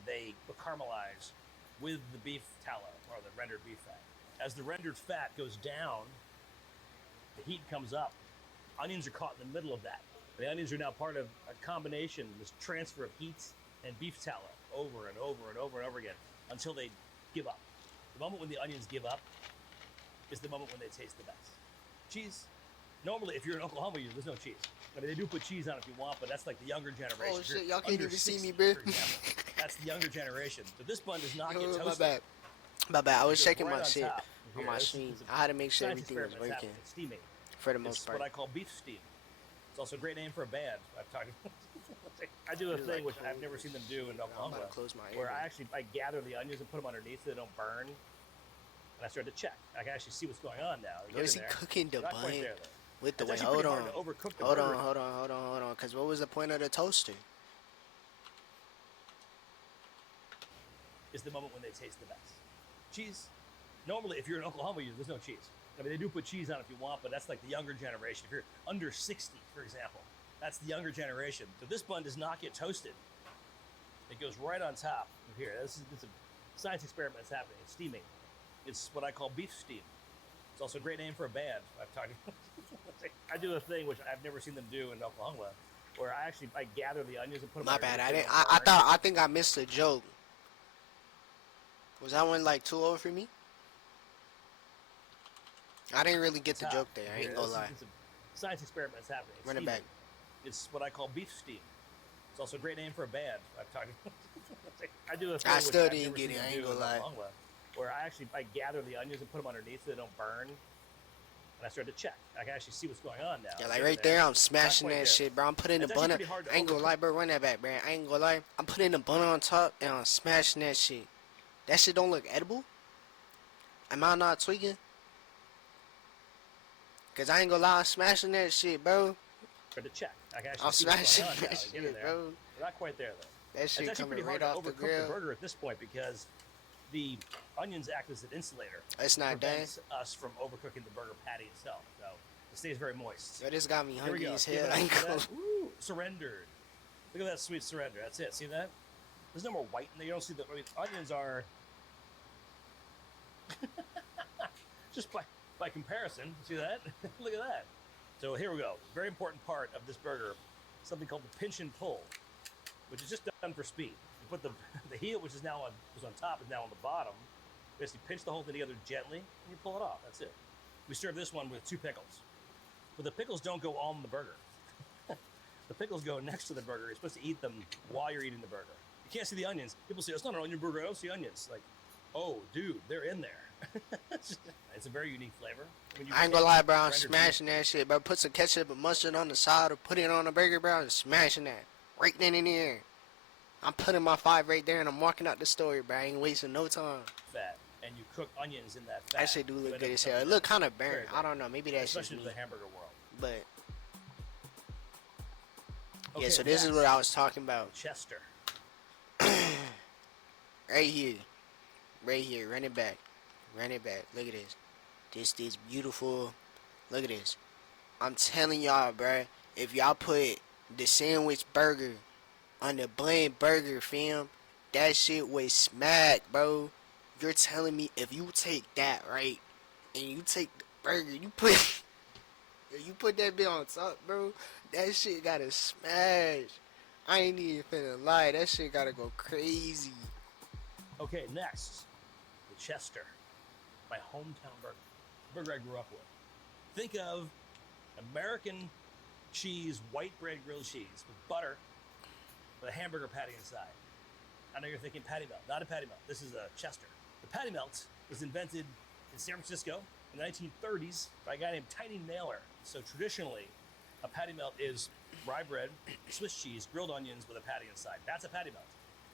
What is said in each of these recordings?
and they caramelize with the beef tallow or the rendered beef fat. As the rendered fat goes down, the heat comes up. Onions are caught in the middle of that. The onions are now part of a combination, this transfer of heat and beef tallow over and over and over and over again until they give up. The moment when the onions give up is the moment when they taste the best. Cheese. Normally, if you're in Oklahoma, there's no cheese. I mean, they do put cheese on if you want, but that's like the younger generation. Oh shit, y'all can't even see me, bro. That's the younger generation. So this bun does not get toasted. My bad. My bad. I was checking right my shit top. on my stream. I had to make sure everything was working. It's steaming. For the most part. It's what I call beef steam. It's also a great name for a band. I've talked. I do a thing which I've never seen them do in Oklahoma, where I gather the onions and put them underneath so they don't burn. And I start to check. I can actually see what's going on now. Is he cooking the bun with the way? Hold on, Because what was the point of the toaster? Is the moment when they taste the best. Cheese. Normally, if you're in Oklahoma, there's no cheese. I mean, they do put cheese on if you want, but that's like the younger generation. If you're under 60, for example, that's the younger generation. So this bun does not get toasted. It goes right on top of here. It's a science experiment that's happening. It's steaming. It's what I call beef steam. It's also a great name for a band. I've talked. I do a thing which I've never seen them do in Oklahoma, where I gather the onions and put them. My bad. I think I missed a joke. Was that one like too over for me? I didn't really get the joke there. I ain't gonna lie. It's a science experiment that's happening. Run it back. It's what I call beef steam. It's also a great name for a band. I've talked. I do a thing I still didn't get it. I ain't gonna lie. Where I gather the onions and put them underneath so they don't burn. And I start to check. I can actually see what's going on now. Yeah, like right there, I'm smashing that shit, bro. I'm putting the bun. I ain't gonna lie, bro. Run that back, bro. I ain't gonna lie. I'm putting the bun on top and I'm smashing that shit. That shit don't look edible? Am I not tweaking? Cause I ain't gonna lie, I'm smashing that shit, bro. Start to check. I can actually I'm see what's smashing going on now. that shit, bro. We're not quite there though. That shit it's coming pretty right hard off to the overcook grill. the burger at this point because the onions act as an insulator. It's not done. Prevents us from overcooking the burger patty itself, so it stays very moist. Yo, this got me hungry as hell. Ooh, surrendered. Look at that sweet surrender. That's it. See that? There's no more white in there. You don't see the onions are just by comparison. See that? Look at that. So here we go. Very important part of this burger, something called the pinch and pull, which is just done for speed. You put the heel, which was on top, is now on the bottom. Basically, pinch the whole thing together gently, and you pull it off. That's it. We serve this one with 2 pickles, but the pickles don't go on the burger. The pickles go next to the burger. You're supposed to eat them while you're eating the burger. You can't see the onions. People say, it's not an onion burger. I don't see onions. Like, oh, dude, they're in there. It's a very unique flavor. I ain't gonna lie, bro. I'm smashing that shit, bro. Put some ketchup and mustard on the side or put it on the burger, bro. I'm smashing that. Right then and there. I'm putting my 5 right there and I'm walking out the store, bro. I ain't wasting no time. Fat. And you cook onions in that fat. That shit do look good as hell. It look kind of burnt. I don't know. Maybe that's just me. Especially in the hamburger world. But okay, yeah, so this is what I was talking about. Chester. Right here. Right here. Run it back. Run it back. Look at this. This beautiful. Look at this. I'm telling y'all, bro. If y'all put the sandwich burger on the bland burger, fam, that shit was smack, bro. You're telling me if you take that, right, and you take the burger, you put that bit on top, bro, that shit gotta smash. I ain't even finna lie. That shit gotta go crazy. Okay, next. The Chester. My hometown burger. The burger I grew up with. Think of American cheese, white bread grilled cheese with butter with a hamburger patty inside. I know you're thinking patty melt. Not a patty melt. This is a Chester. The patty melt was invented in San Francisco in the 1930s by a guy named Tiny Naylor. So traditionally, a patty melt is rye bread, Swiss cheese, grilled onions with a patty inside. That's a patty melt.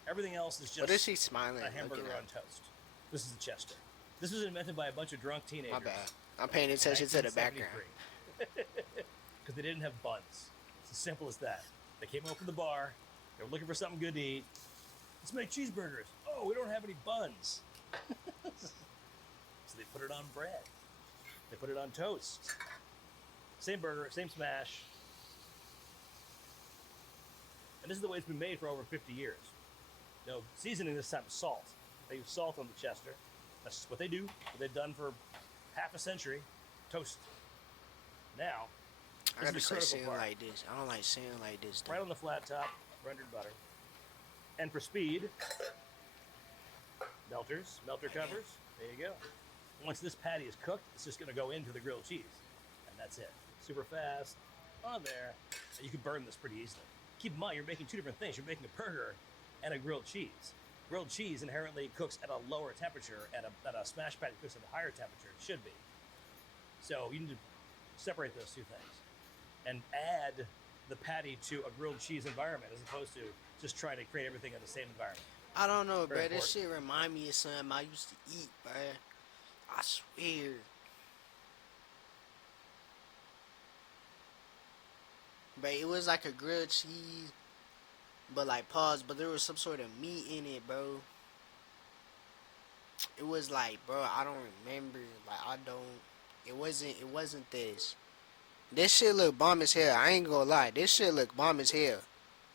Everything else is just what is she smiling a hamburger on toast. This is the Chester. This was invented by a bunch of drunk teenagers. My bad. I'm paying attention to the background. Because they didn't have buns. It's as simple as that. They came up to the bar. They were looking for something good to eat. Let's make cheeseburgers. Oh, we don't have any buns. So they put it on bread. They put it on toast. Same burger, same smash. And this is the way it's been made for over 50 years. No seasoning this time is salt. They use salt on the Chester. That's what they do. What they've done for half a century. Toast. Now, I this is gotta the start critical saying part. like this. I don't like saying like this. Though. Right on the flat top, rendered butter. And for speed, melter covers. There you go. Once this patty is cooked, it's just going to go into the grilled cheese. And that's it. Super fast, on there. And you can burn this pretty easily. Keep in mind, you're making two different things. You're making a burger and a grilled cheese. Grilled cheese inherently cooks at a lower temperature, and a smash patty cooks at a higher temperature. It should be. So you need to separate those two things. And add the patty to a grilled cheese environment as opposed to just trying to create everything in the same environment. I don't know, Very bro. This important. shit remind me of something I used to eat, bro. I swear. But it was like a grilled cheese, but like pause. But there was some sort of meat in it, bro. It was like, bro, I don't remember. Like I don't. It wasn't this. This shit look bomb as hell. I ain't gonna lie. This shit look bomb as hell.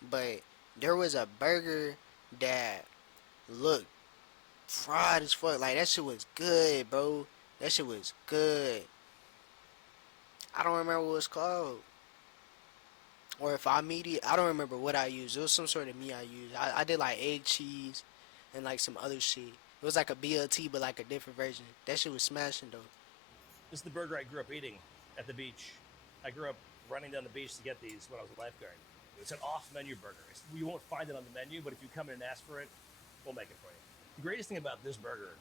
But there was a burger that looked fried as fuck. Like that shit was good, bro. That shit was good. I don't remember what it's called. Or if I meat it, I don't remember what I used. It was some sort of meat I used. I did like egg cheese and like some other shit. It was like a BLT but like a different version. That shit was smashing though. This is the burger I grew up eating at the beach. I grew up running down the beach to get these when I was a lifeguard. It's an off-menu burger. You won't find it on the menu, but if you come in and ask for it, we'll make it for you. The greatest thing about this burger,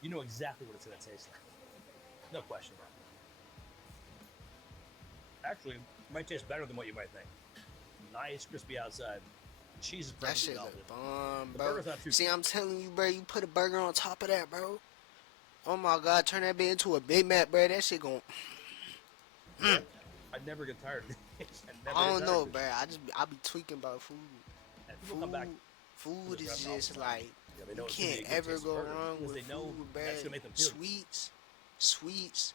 you know exactly what it's going to taste like. No question about it. Actually, it might taste better than what you might think. Nice, crispy outside. The cheese is That perfectly shit melted. look bomb, The bro. burger's not too. See, I'm telling you, bro. You put a burger on top of that, bro. Oh my God, turn that bitch into a Big Mac, bro. That shit gon' I never get tired of this. I don't know, bro. I be tweaking about food. And people come back. Food to the is restaurant just all the time. like Yeah, they you know it's gonna be a can't good ever tasting go burger wrong because with they know food, bro. that's gonna make them feel good. Sweets.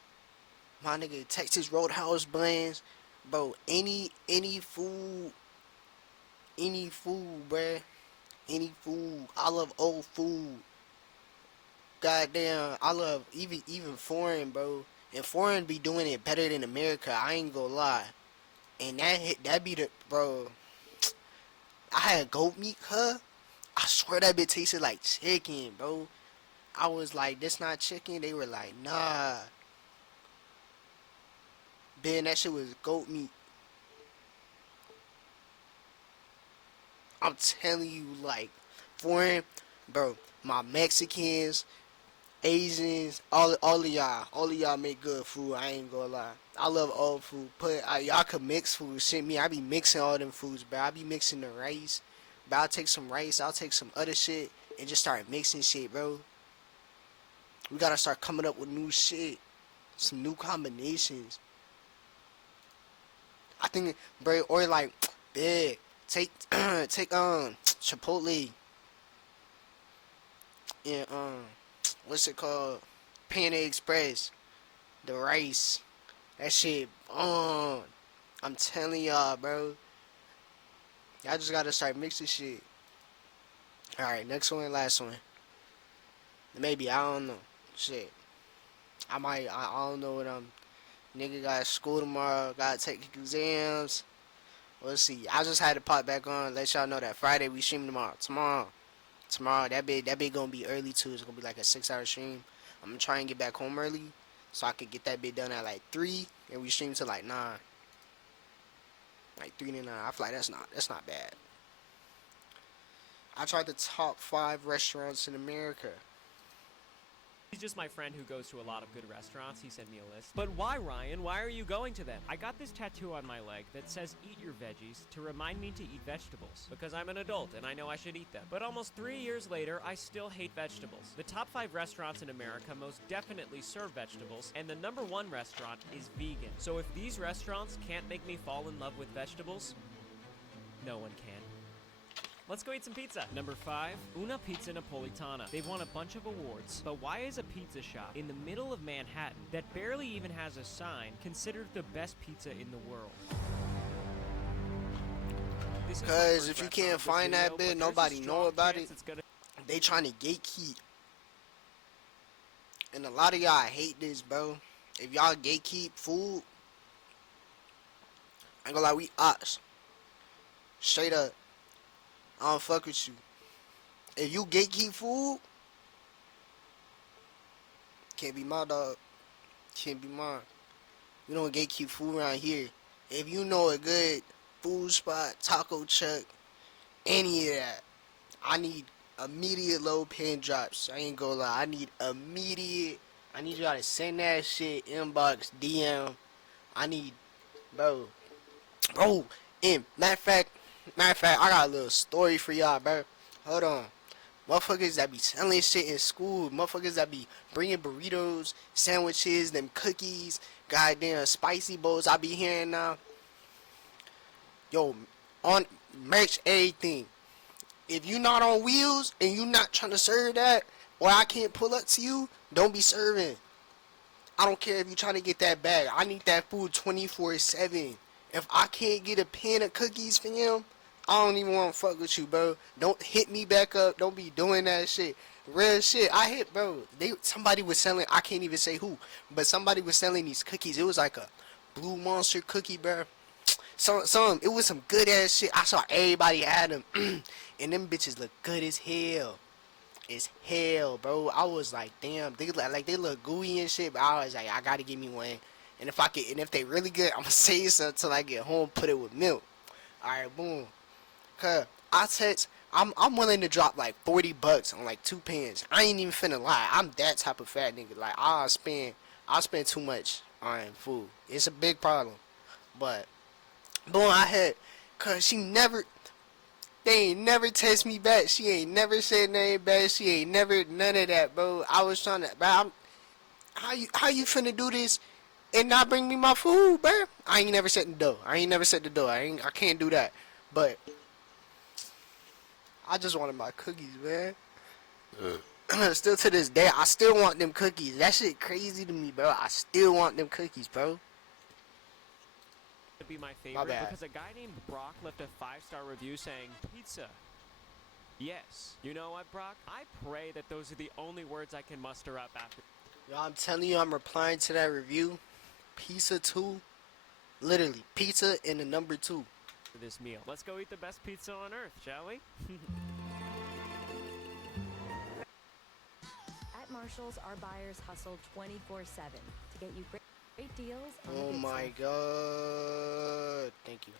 My nigga, Texas Roadhouse blends, bro. Any food, bruh. Any food. I love old food. Goddamn, I love even foreign, bro. And foreign be doing it better than America. I ain't gonna lie. And that be the bro. I had goat meat, huh? I swear that bitch tasted like chicken, bro. I was like, this not chicken. They were like, nah. Ben, that shit was goat meat. I'm telling you, like, foreign, bro. My Mexicans, Asians, all of y'all make good food. I ain't gonna lie. I love all food. Y'all could mix food. Shit, me, I be mixing all them foods, bro. I be mixing the rice. But I'll take some rice. I'll take some other shit and just start mixing shit, bro. We gotta start coming up with new shit, some new combinations. I think, bro, or like, big. Take Chipotle and what's it called? Panda Express. The rice. That shit I'm telling y'all, bro. Y'all just gotta start mixing shit. Alright, next one, last one. Maybe, I don't know. Shit. I don't know what nigga got school tomorrow, gotta take exams. We'll see. I just had to pop back on, let y'all know that Friday we stream tomorrow. Tomorrow, that bit gonna be early too. It's gonna be like a 6-hour stream. I'm gonna try and get back home early so I could get that bit done at like 3 and we stream till like 9. Like 3 to 9. I feel like that's not bad. I tried the top 5 restaurants in America. He's just my friend who goes to a lot of good restaurants. He sent me a list. But why, Ryan? Why are you going to them? I got this tattoo on my leg that says eat your veggies to remind me to eat vegetables. Because I'm an adult and I know I should eat them. But almost 3 years later, I still hate vegetables. The top 5 restaurants in America most definitely serve vegetables, and the number 1 restaurant is vegan. So if these restaurants can't make me fall in love with vegetables, no one can. Let's go eat some pizza. Number 5, Una Pizza Napolitana. They've won a bunch of awards, but why is a pizza shop in the middle of Manhattan that barely even has a sign considered the best pizza in the world? This is my Cause first if you restaurant can't of this find video, that bit, but there's a nobody know strong about chance it. it's gonna They trying to gatekeep. And a lot of y'all hate this, bro. If y'all gatekeep food, I ain't gonna lie, we ops. Straight up. I don't fuck with you. If you gatekeep food, can't be my dog. Can't be mine. We don't gatekeep food around here. If you know a good food spot, taco truck, any of that, I need immediate low pin drops. I ain't gonna lie. I need immediate. I need y'all to send that shit, inbox, DM. I need, bro. Bro, and matter of fact, I got a little story for y'all, bro. Hold on. Motherfuckers that be selling shit in school, motherfuckers that be bringing burritos, sandwiches, them cookies, goddamn spicy bowls I be hearing now. Yo, on merch, everything. If you not on wheels and you not trying to serve that, or I can't pull up to you, don't be serving. I don't care if you trying to get that bag. I need that food 24/7. If I can't get a pan of cookies for him, I don't even want to fuck with you, bro. Don't hit me back up. Don't be doing that shit. Real shit. I hit, bro. Somebody was selling. I can't even say who, but somebody was selling these cookies. It was like a Blue Monster cookie, bro. It was some good ass shit. I saw everybody had them, and them bitches look good as hell. As hell, bro. I was like, damn, they look gooey and shit. But I was like, I gotta give me one. And if they really good, I'm gonna save some till I get home. Put it with milk. All right, boom. Cause I'm willing to drop like $40 on like 2 pans. I ain't even finna lie. I'm that type of fat nigga. Like I'll spend too much on food. It's a big problem. But boom, cause they ain't never text me back. She ain't never said nothing back. She ain't never none of that, bro. I was trying to, bro. How you finna do this and not bring me my food, bro? I ain't never set the door. I can't do that. But I just wanted my cookies, man. Still to this day, I still want them cookies. That shit crazy to me, bro. I still want them cookies, bro. be my favorite because a guy named Brock left a 5-star review saying, "Pizza. Yes. You know what, Brock? I pray that those are the only words I can muster up after." Yo, I'm telling you, I'm replying to that review. Pizza 2. Literally, pizza and the number 2. For this meal. Let's go eat the best pizza on earth, shall we? At Marshall's, our buyers hustle 24/7 to get you great deals on the Oh good my stuff. god. Thank you.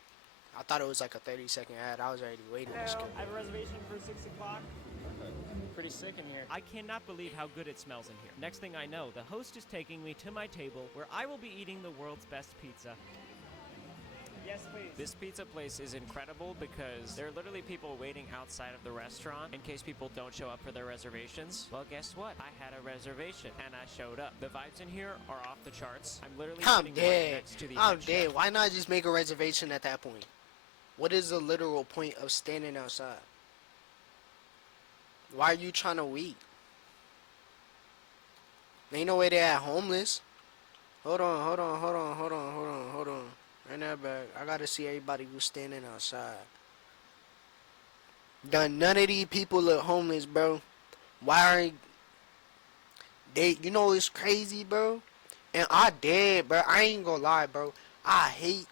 I thought it was like a 30-second ad. I was already waiting. I have a reservation for 6 o'clock. Pretty sick in here. I cannot believe how good it smells in here. Next thing I know, the host is taking me to my table where I will be eating the world's best pizza. Yes, please. This pizza place is incredible because there are literally people waiting outside of the restaurant in case people don't show up for their reservations. Well, guess what? I had a reservation and I showed up. The vibes in here are off the charts. I'm literally sitting right next to the I'm head dead. chef. Why not just make a reservation at that point? What is the literal point of standing outside? Why are you trying to wait? Ain't no way they're at homeless. Hold on. Right now, back. I gotta see everybody who's standing outside. None of these people look homeless, bro. Why are they? You know it's crazy, bro. And I did, bro. I ain't gonna lie, bro. I hate.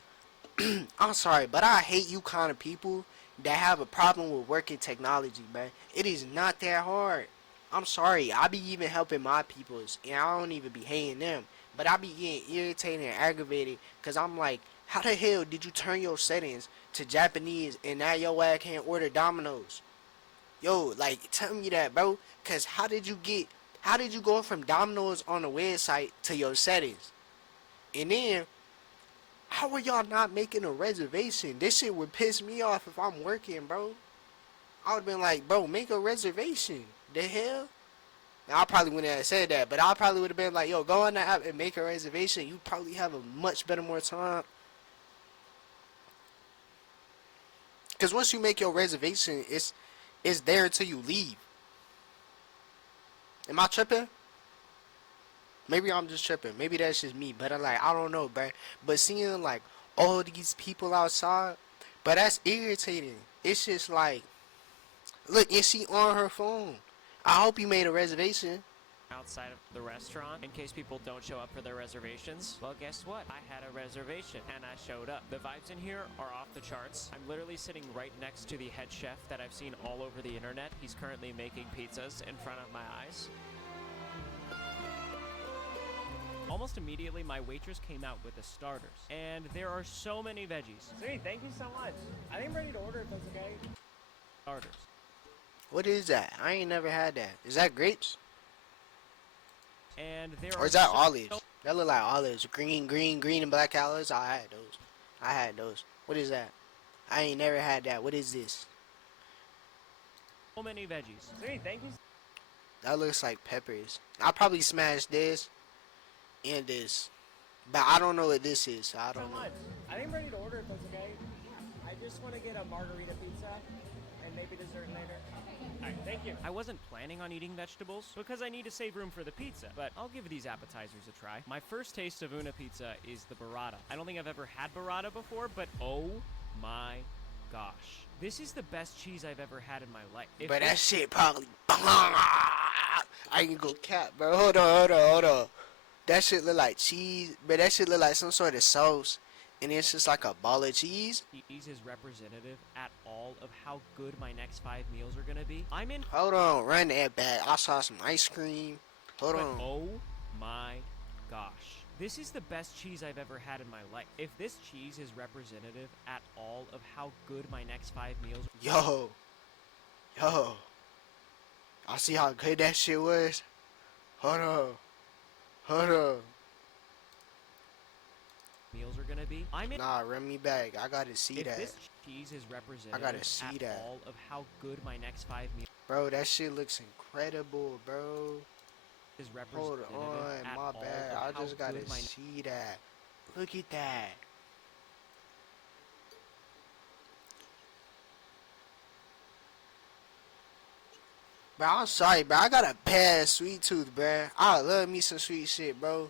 I'm sorry, but I hate you kind of people that have a problem with working technology, man. It is not that hard. I'm sorry. I be even helping my peoples, and I don't even be hating them. But I be getting irritated and aggravated because I'm like, how the hell did you turn your settings to Japanese and now your ass can't order Domino's? Yo, like, tell me that, bro. Because how did you go from Domino's on the website to your settings? And then, how are y'all not making a reservation? This shit would piss me off if I'm working, bro. I would have been like, bro, make a reservation. The hell? Now, I probably wouldn't have said that, but I probably would have been like, yo, go on the app and make a reservation. You probably have a much better more time. Because once you make your reservation, it's there until you leave. Am I tripping? Maybe I'm just tripping. Maybe that's just me. But I don't know, bro. But seeing like all these people outside, But that's irritating. It's just like, look, and she on her phone. I hope you made a reservation. outside of the restaurant in case people don't show up for their reservations. Well, guess what? I had a reservation and I showed up. The vibes in here are off the charts. I'm literally sitting right next to the head chef that I've seen all over the internet. He's currently making pizzas in front of my eyes. Almost immediately, my waitress came out with the starters, and there are so many veggies. Sweet, thank you so much. I think I'm ready to order if that's okay. Starters. What is that? I ain't never had that. Is that grapes? And there Or are is that so olives? That look like olives. Green and black olives. I had those. What is that? I ain't never had that. What is this? many veggies. Sweet, thank you That looks like peppers. I'll probably smash this and this. But I don't know what this is, so I so don't know. much. I think I'm ready to order if that's okay. I just want to get a margarita pizza and maybe dessert later. Alright, thank you. I wasn't planning on eating vegetables because I need to save room for the pizza, but I'll give these appetizers a try. My first taste of Una pizza is the burrata. I don't think I've ever had burrata before, but oh my gosh. This is the best cheese I've ever had in my life. But that shit probably... I ain't go cap, bro. Hold on. That shit look like cheese, but that shit look like some sort of sauce. And it's just like a ball of cheese. Cheese is representative at all of how good my next 5 meals are gonna be. I'm in. Hold on, run that back. I saw some ice cream. Hold But on. oh my gosh. This is the best cheese I've ever had in my life. If this cheese is representative at all of how good my next 5 meals Yo. I see how good that shit was. Hold on. meals are gonna be, I'm in. Nah, run me back. I gotta see If that. this cheese is representative I gotta see at that. all of how good my next 5 meals Bro, that shit looks incredible, bro. is Hold representative on, at my all bad. of I how just gotta good my see that. Look at that. Bro, I'm sorry, bro. I got a bad sweet tooth, bro. I love me some sweet shit, bro.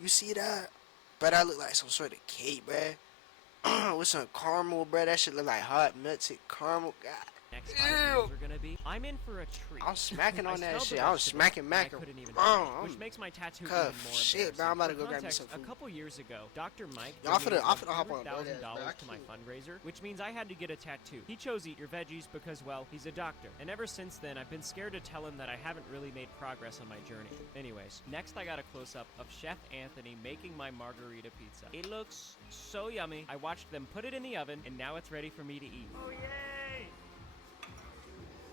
You see that? But I look like some sort of cake, bro. With some caramel, bro. That shit look like hot melted caramel. God. next 5 meals are gonna be. I'm in for a treat. I'm smacking I on that smelled the shit. I was vegetables, smacking and I mackerel. couldn't even Bro, finish, I'm which makes my tattoo even cuff. more Shit, bro, I'm embarrassing. about to For go grab me context, some food. A couple years ago, Dr. Mike Yo, I'm donated finna hop on DoorDash, bro. I $100,000 to my can't. fundraiser, which means I had to get a tattoo. He chose Eat Your Veggies because, well, he's a doctor. And ever since then, I've been scared to tell him that I haven't really made progress on my journey. Anyways, next I got a close-up of Chef Anthony making my margarita pizza. It looks so yummy. I watched them put it in the oven, and now it's ready for me to eat. Oh, yay!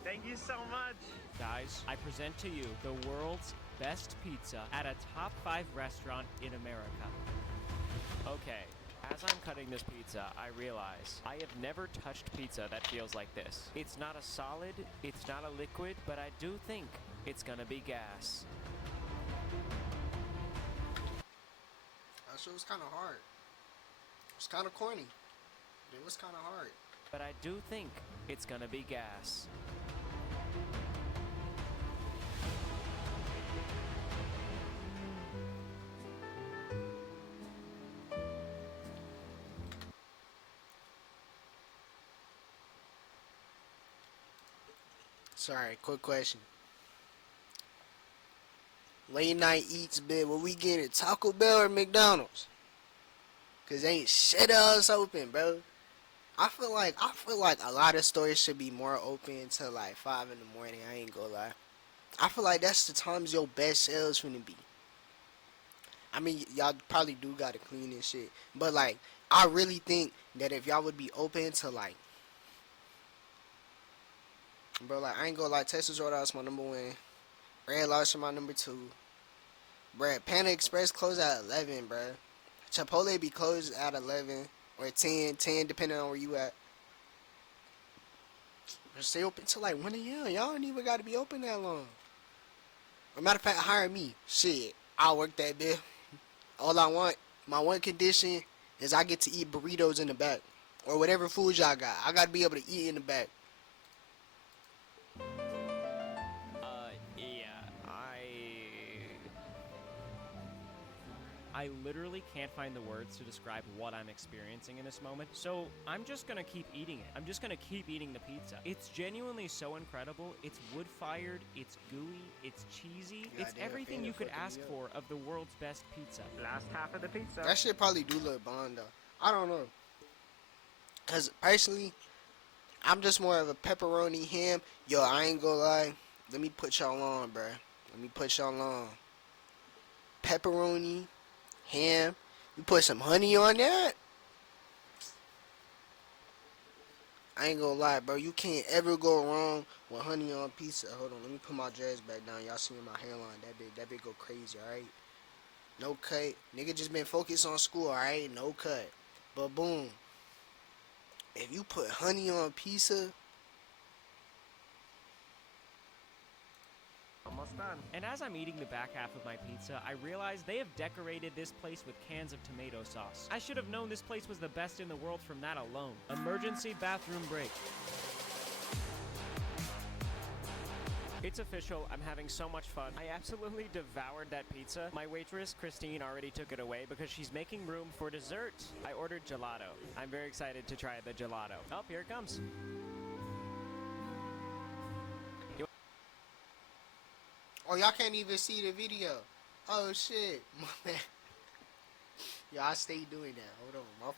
Thank you so much. Guys, I present to you the world's best pizza at a top 5 restaurant in America. Okay, as I'm cutting this pizza, I realize I have never touched pizza that feels like this. It's not a solid, it's not a liquid, but I do think it's gonna be gas. That shit was kind of hard. It's kind of corny. It was kind of hard. But I do think it's gonna be gas. Sorry, quick question. Late night eats, bit. What we getting? Taco Bell or McDonald's? Cause ain't shit else open, bro. I feel like a lot of stores should be more open until like 5 in the morning. I ain't gonna lie. I feel like that's the times your best sales finna be. I mean, y'all probably do gotta clean this shit, but like, I really think that if y'all would be open to like, bro, like I ain't gonna lie, Texas Roadhouse my number 1, Red Lobster my number 2, bruh. Panda Express closed at 11, bruh. Chipotle be closed at 11 or 10 depending on where you at. Just stay open till like 1 a.m. Y'all don't even gotta be open that long. As a matter of fact, hire me. Shit, I'll work that bill. All I want, my one condition is I get to eat burritos in the back. Or whatever food y'all got. I gotta be able to eat in the back. Yeah, I I literally can't find the words to describe what I'm experiencing in this moment, so I'm just gonna keep eating it. I'm just gonna keep eating the pizza. It's genuinely so incredible. It's wood-fired, it's gooey, it's cheesy. It's everything you could ask for of the world's best pizza. Last half of the pizza. That shit probably do look bomb though. I don't know. Cause personally, I'm just more of a pepperoni ham. Yo, I ain't gonna lie. Let me put y'all on, bruh. Let me put y'all on. Pepperoni, ham. You put some honey on that. I ain't gonna lie, bro. You can't ever go wrong with honey on pizza. Hold on, let me put my dreads back down. Y'all seeing my hairline? That big go crazy, alright? No cut. Nigga just been focused on school, alright? No cut. But boom. If you put honey on pizza, Almost done. And as I'm eating the back half of my pizza, I realize they have decorated this place with cans of tomato sauce. I should have known this place was the best in the world from that alone. Emergency bathroom break. It's official, I'm having so much fun. I absolutely devoured that pizza. My waitress, Christine, already took it away because she's making room for dessert. I ordered gelato. I'm very excited to try the gelato. Oh, here it comes. oh, y'all can't even see the video. Oh shit, my man. Yo, I stay doing that. Hold on, my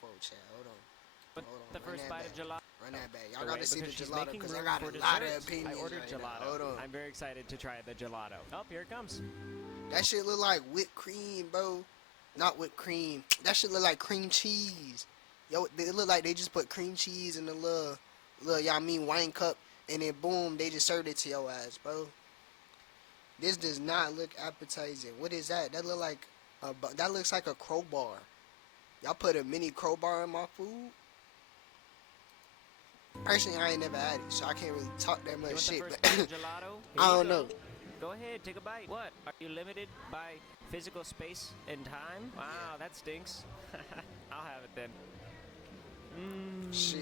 fault, chat. Hold on. The first bite of gelato. Run that back. Y'all gotta see the she's gelato making because I room got for a lot of dessert. opinions. I ordered right gelato. now. Hold on. I'm very excited to try the gelato. Oh, here it comes. That shit look like whipped cream, bro. Not whipped cream. That shit look like cream cheese. Yo, it look like they just put cream cheese in the little y'all mean wine cup, and then boom, they just served it to your ass, bro. This does not look appetizing. What is that? That look like that looks like a crowbar. Y'all put a mini crowbar in my food? Personally, I ain't never had it, so I can't really talk that much shit. But Gelato? I don't know. Go ahead, take a bite. What? Are you limited by physical space and time? Wow, that stinks. I'll have it then. Shit.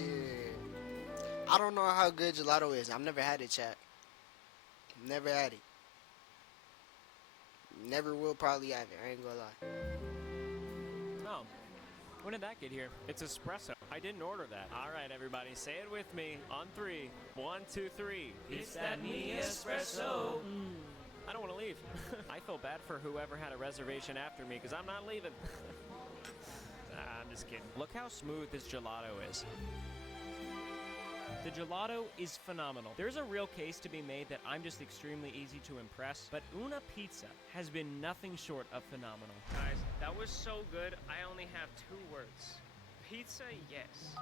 I don't know how good gelato is. I've never had it, chat. Never had it. Never will probably have it. I ain't gonna lie. Oh. When did that get here? It's espresso. I didn't order that. All right, everybody, say it with me. On 3. 1, 2, 3. It's that me espresso. I don't want to leave. I feel bad for whoever had a reservation after me because I'm not leaving. I'm just kidding. Look how smooth this gelato is. The gelato is phenomenal. There's a real case to be made that I'm just extremely easy to impress, but Una Pizza has been nothing short of phenomenal. Guys, that was so good, I only have 2 words. Pizza, yes.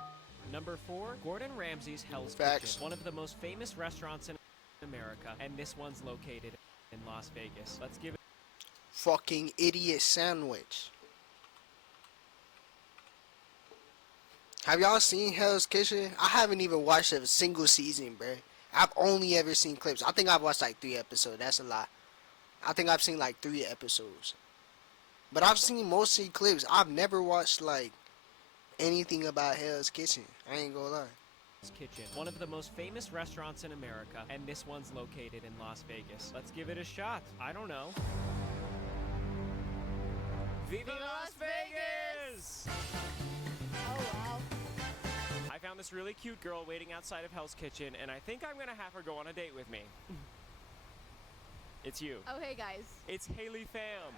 Number 4, Gordon Ramsay's Hell's Kitchen, one of the most famous restaurants in America, and this one's located in Las Vegas. Let's give it fucking idiot sandwich. Have y'all seen Hell's Kitchen? I haven't even watched a single season, bruh. I've only ever seen clips. I think I've watched like 3 episodes. That's a lot. I think I've seen like 3 episodes. But I've seen mostly clips. I've never watched like anything about Hell's Kitchen. I ain't gonna lie. Kitchen, one of the most famous restaurants in America, and this one's located in Las Vegas. Let's give it a shot. I don't know. Viva Las Vegas! Oh, wow. I found this really cute girl waiting outside of Hell's Kitchen, and I think I'm gonna have her go on a date with me. It's you. Oh, hey, guys. It's Haley Pham.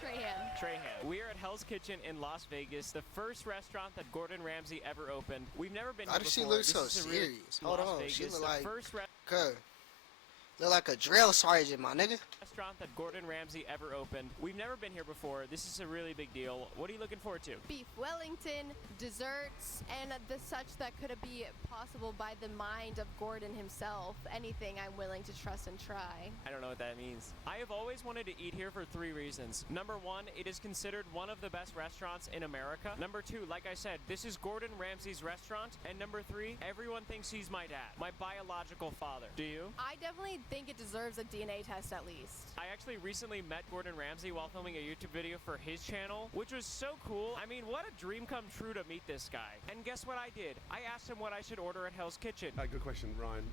Trahan. We are at Hell's Kitchen in Las Vegas, the first restaurant that Gordon Ramsay ever opened. We've never been here before. She look so This is a really serious. Hold Las on. Vegas, She look the like, first look like a drill sergeant, my nigga. Restaurant that Gordon Ramsay ever opened. We've never been here before. This is a really big deal. What are you looking forward to? Beef Wellington, desserts, and the such that could be possible by the mind of Gordon himself. Anything I'm willing to trust and try. I don't know what that means. I have always wanted to eat here for 3 reasons. Number 1, it is considered one of the best restaurants in America. Number 2, like I said, this is Gordon Ramsay's restaurant. And number 3, everyone thinks he's my dad, my biological father. Do you? I definitely think it deserves a DNA test at least. I actually recently met Gordon Ramsay while filming a YouTube video for his channel, which was so cool. I mean, what a dream come true to meet this guy. And guess what I did? I asked him what I should order at Hell's Kitchen. Good question, Ryan.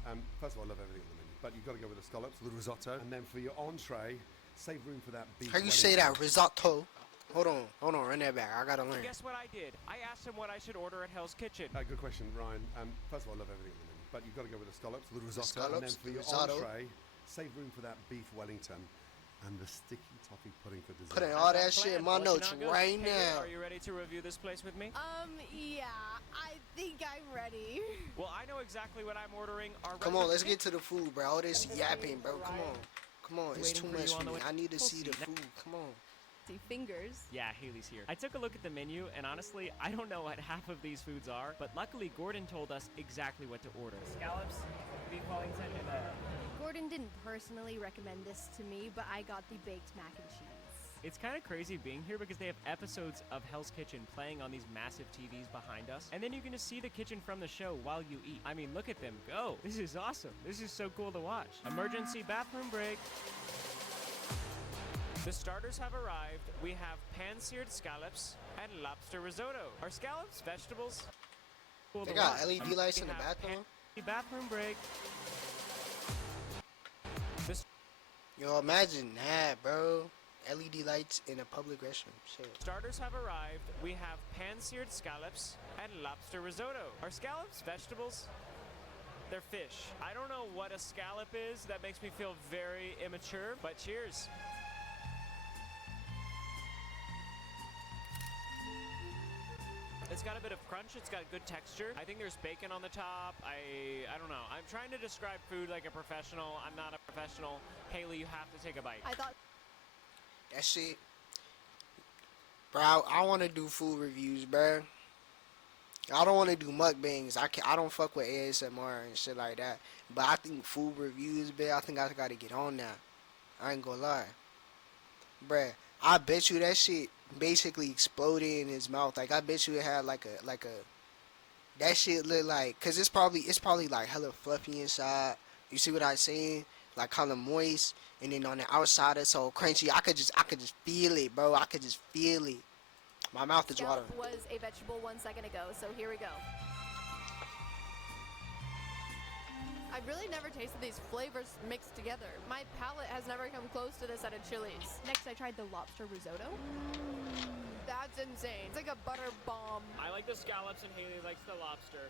First of all, I love everything on the menu, but you've got to go with the scallops, the risotto, and then for your entree, Save room for that beef. How you say that? Risotto. Hold on, run that back. I gotta learn. Guess what I did? I asked him what I should order at Hell's Kitchen. Good question, Ryan. First of all, I love everything on the menu, but you've got to go with the scallops, the risotto, Scallops, and then for the your risotto. entree, save room for that beef Wellington and the sticky toffee pudding for dessert. Putting all that shit in my notes right now. Are you ready to review this place with me? Yeah, I think I'm ready. Well, I know exactly what I'm ordering. Come on, let's get to the food, bro. All this yapping, bro. Come on, it's too much for me. I need to see the food. Come on. See fingers. Yeah, Haley's here. I took a look at the menu, and honestly, I don't know what half of these foods are, but luckily Gordon told us exactly what to order. Scallops, beef Wellington, and Gordon didn't personally recommend this to me, but I got the baked mac and cheese. It's kind of crazy being here because they have episodes of Hell's Kitchen playing on these massive TVs behind us, and then you can just see the kitchen from the show while you eat. I mean, look at them go. This is awesome. This is so cool to watch. Emergency bathroom break. The starters have arrived. We have pan-seared scallops and lobster risotto. Are scallops vegetables? Cool They to got watch. LED lights in the We have bathroom. Bathroom break. Yo, imagine that, bro. LED lights in a public restroom. Shit. Starters have arrived. We have pan-seared scallops and lobster risotto. Are scallops vegetables? They're fish. I don't know what a scallop is. That makes me feel very immature, but cheers. It's got a bit of crunch. It's got good texture. I think there's bacon on the top. I don't know. I'm trying to describe food like a professional. I'm not a professional. Haley, you have to take a bite. I thought That shit. Bro, I want to do food reviews, bro. I don't want to do mukbangs. I don't fuck with ASMR and shit like that. But I think food reviews, man, I think I got to get on that. I ain't gonna lie. Bruh, I bet you that shit basically exploded in his mouth. Like, I bet you it had like a that shit look like, cause it's probably like hella fluffy inside. You see what I'm saying? Like kind of moist, and then on the outside it's so crunchy. I could just feel it, bro. I could just feel it. My mouth is watering. scallop was a vegetable 1 second ago, so here we go. I've really never tasted these flavors mixed together. My palate has never come close to this at a Chili's. Next, I tried the lobster risotto. That's insane. It's like a butter bomb. I like the scallops and Haley likes the lobster.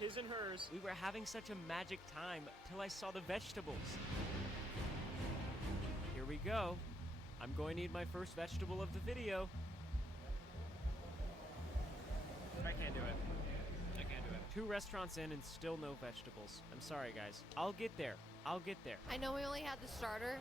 His and hers. We were having such a magic time till I saw the vegetables. Here we go. I'm going to eat my first vegetable of the video. I can't do it. I can't do it. 2 restaurants in and still no vegetables. I'm sorry, guys. I'll get there. I'll get there. I know we only had the starter,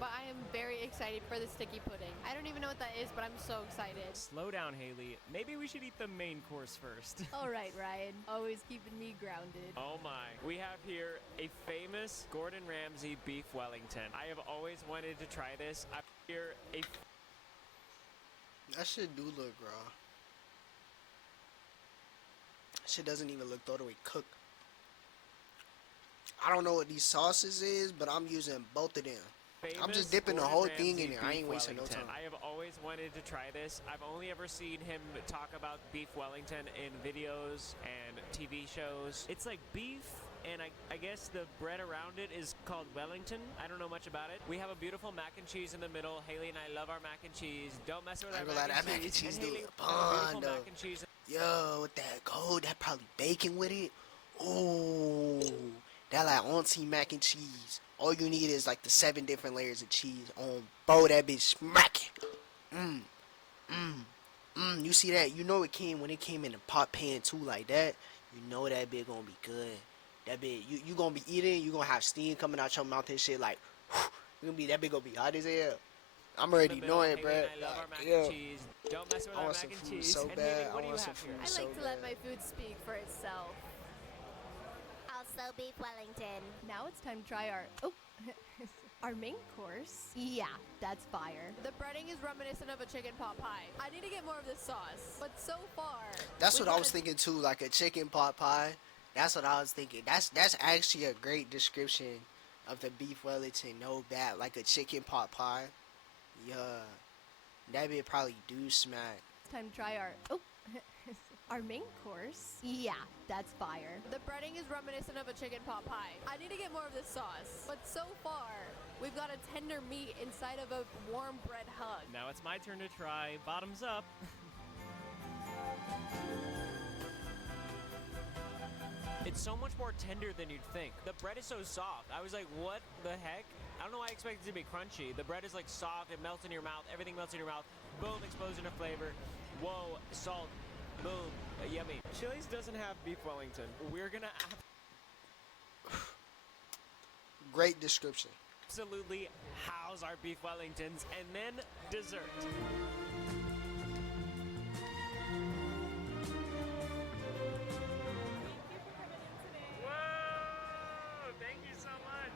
but I am very excited for the sticky pudding. I don't even know what that is, but I'm so excited. Slow down, Haley. Maybe we should eat the main course first. All right, Ryan. Always keeping me grounded. Oh my. We have here a famous Gordon Ramsay beef Wellington. I have always wanted to try this. I have here a... That shit do look raw. Shit doesn't even look totally cooked. I don't know what these sauces is, but I'm using both of them. I'm just dipping the whole thing in there. I ain't wasting no time. I have always wanted to try this. I've only ever seen him talk about beef Wellington in videos and TV shows. It's like beef, and I guess the bread around it is called Wellington. I don't know much about it. We have a beautiful mac and cheese in the middle. Haley and I love our mac and cheese. Don't mess with our mac and cheese. do Haley, a bun, though. mac and cheese. Yo, with that gold, that probably bacon with it. Ooh, that like auntie mac and cheese. All you need is like the 7 different layers of cheese on, bro. That bitch smacking. You see that? You know it came when it came in a pot pan too, like that. You know that bitch gonna be good. That bitch, you gonna be eating. You gonna have steam coming out your mouth and shit. Like, that bitch gonna be hot as hell. I'm already knowing, bro. I love our mac and cheese. Don't mess with our mac and cheese. So And bad. Haley, what I do you want some have food here? I so like to bad. let my food speak for itself. Also beef Wellington. Now it's time to try our main course. Yeah, that's fire. The breading is reminiscent of a chicken pot pie. I need to get more of this sauce, but so far... That's we've what I got was a- thinking too, like a chicken pot pie. That's what I was thinking. That's actually a great description of the beef Wellington. No bad, like a chicken pot pie. Yeah, that bit probably do smack. It's time to try Our main course? Yeah, that's fire. The breading is reminiscent of a chicken pot pie. I need to get more of this sauce. But so far, we've got a tender meat inside of a warm bread hug. Now it's my turn to try bottoms up. It's so much more tender than you'd think. The bread is so soft. I was like, what the heck? I don't know why I expected it to be crunchy. The bread is like soft, it melts in your mouth, everything melts in your mouth. Boom, explosion of flavor. Whoa, salt. Boom, yummy. Chili's doesn't have beef Wellington. We're gonna Great description. absolutely house our beef Wellingtons and then dessert. Whoa! Thank you so much.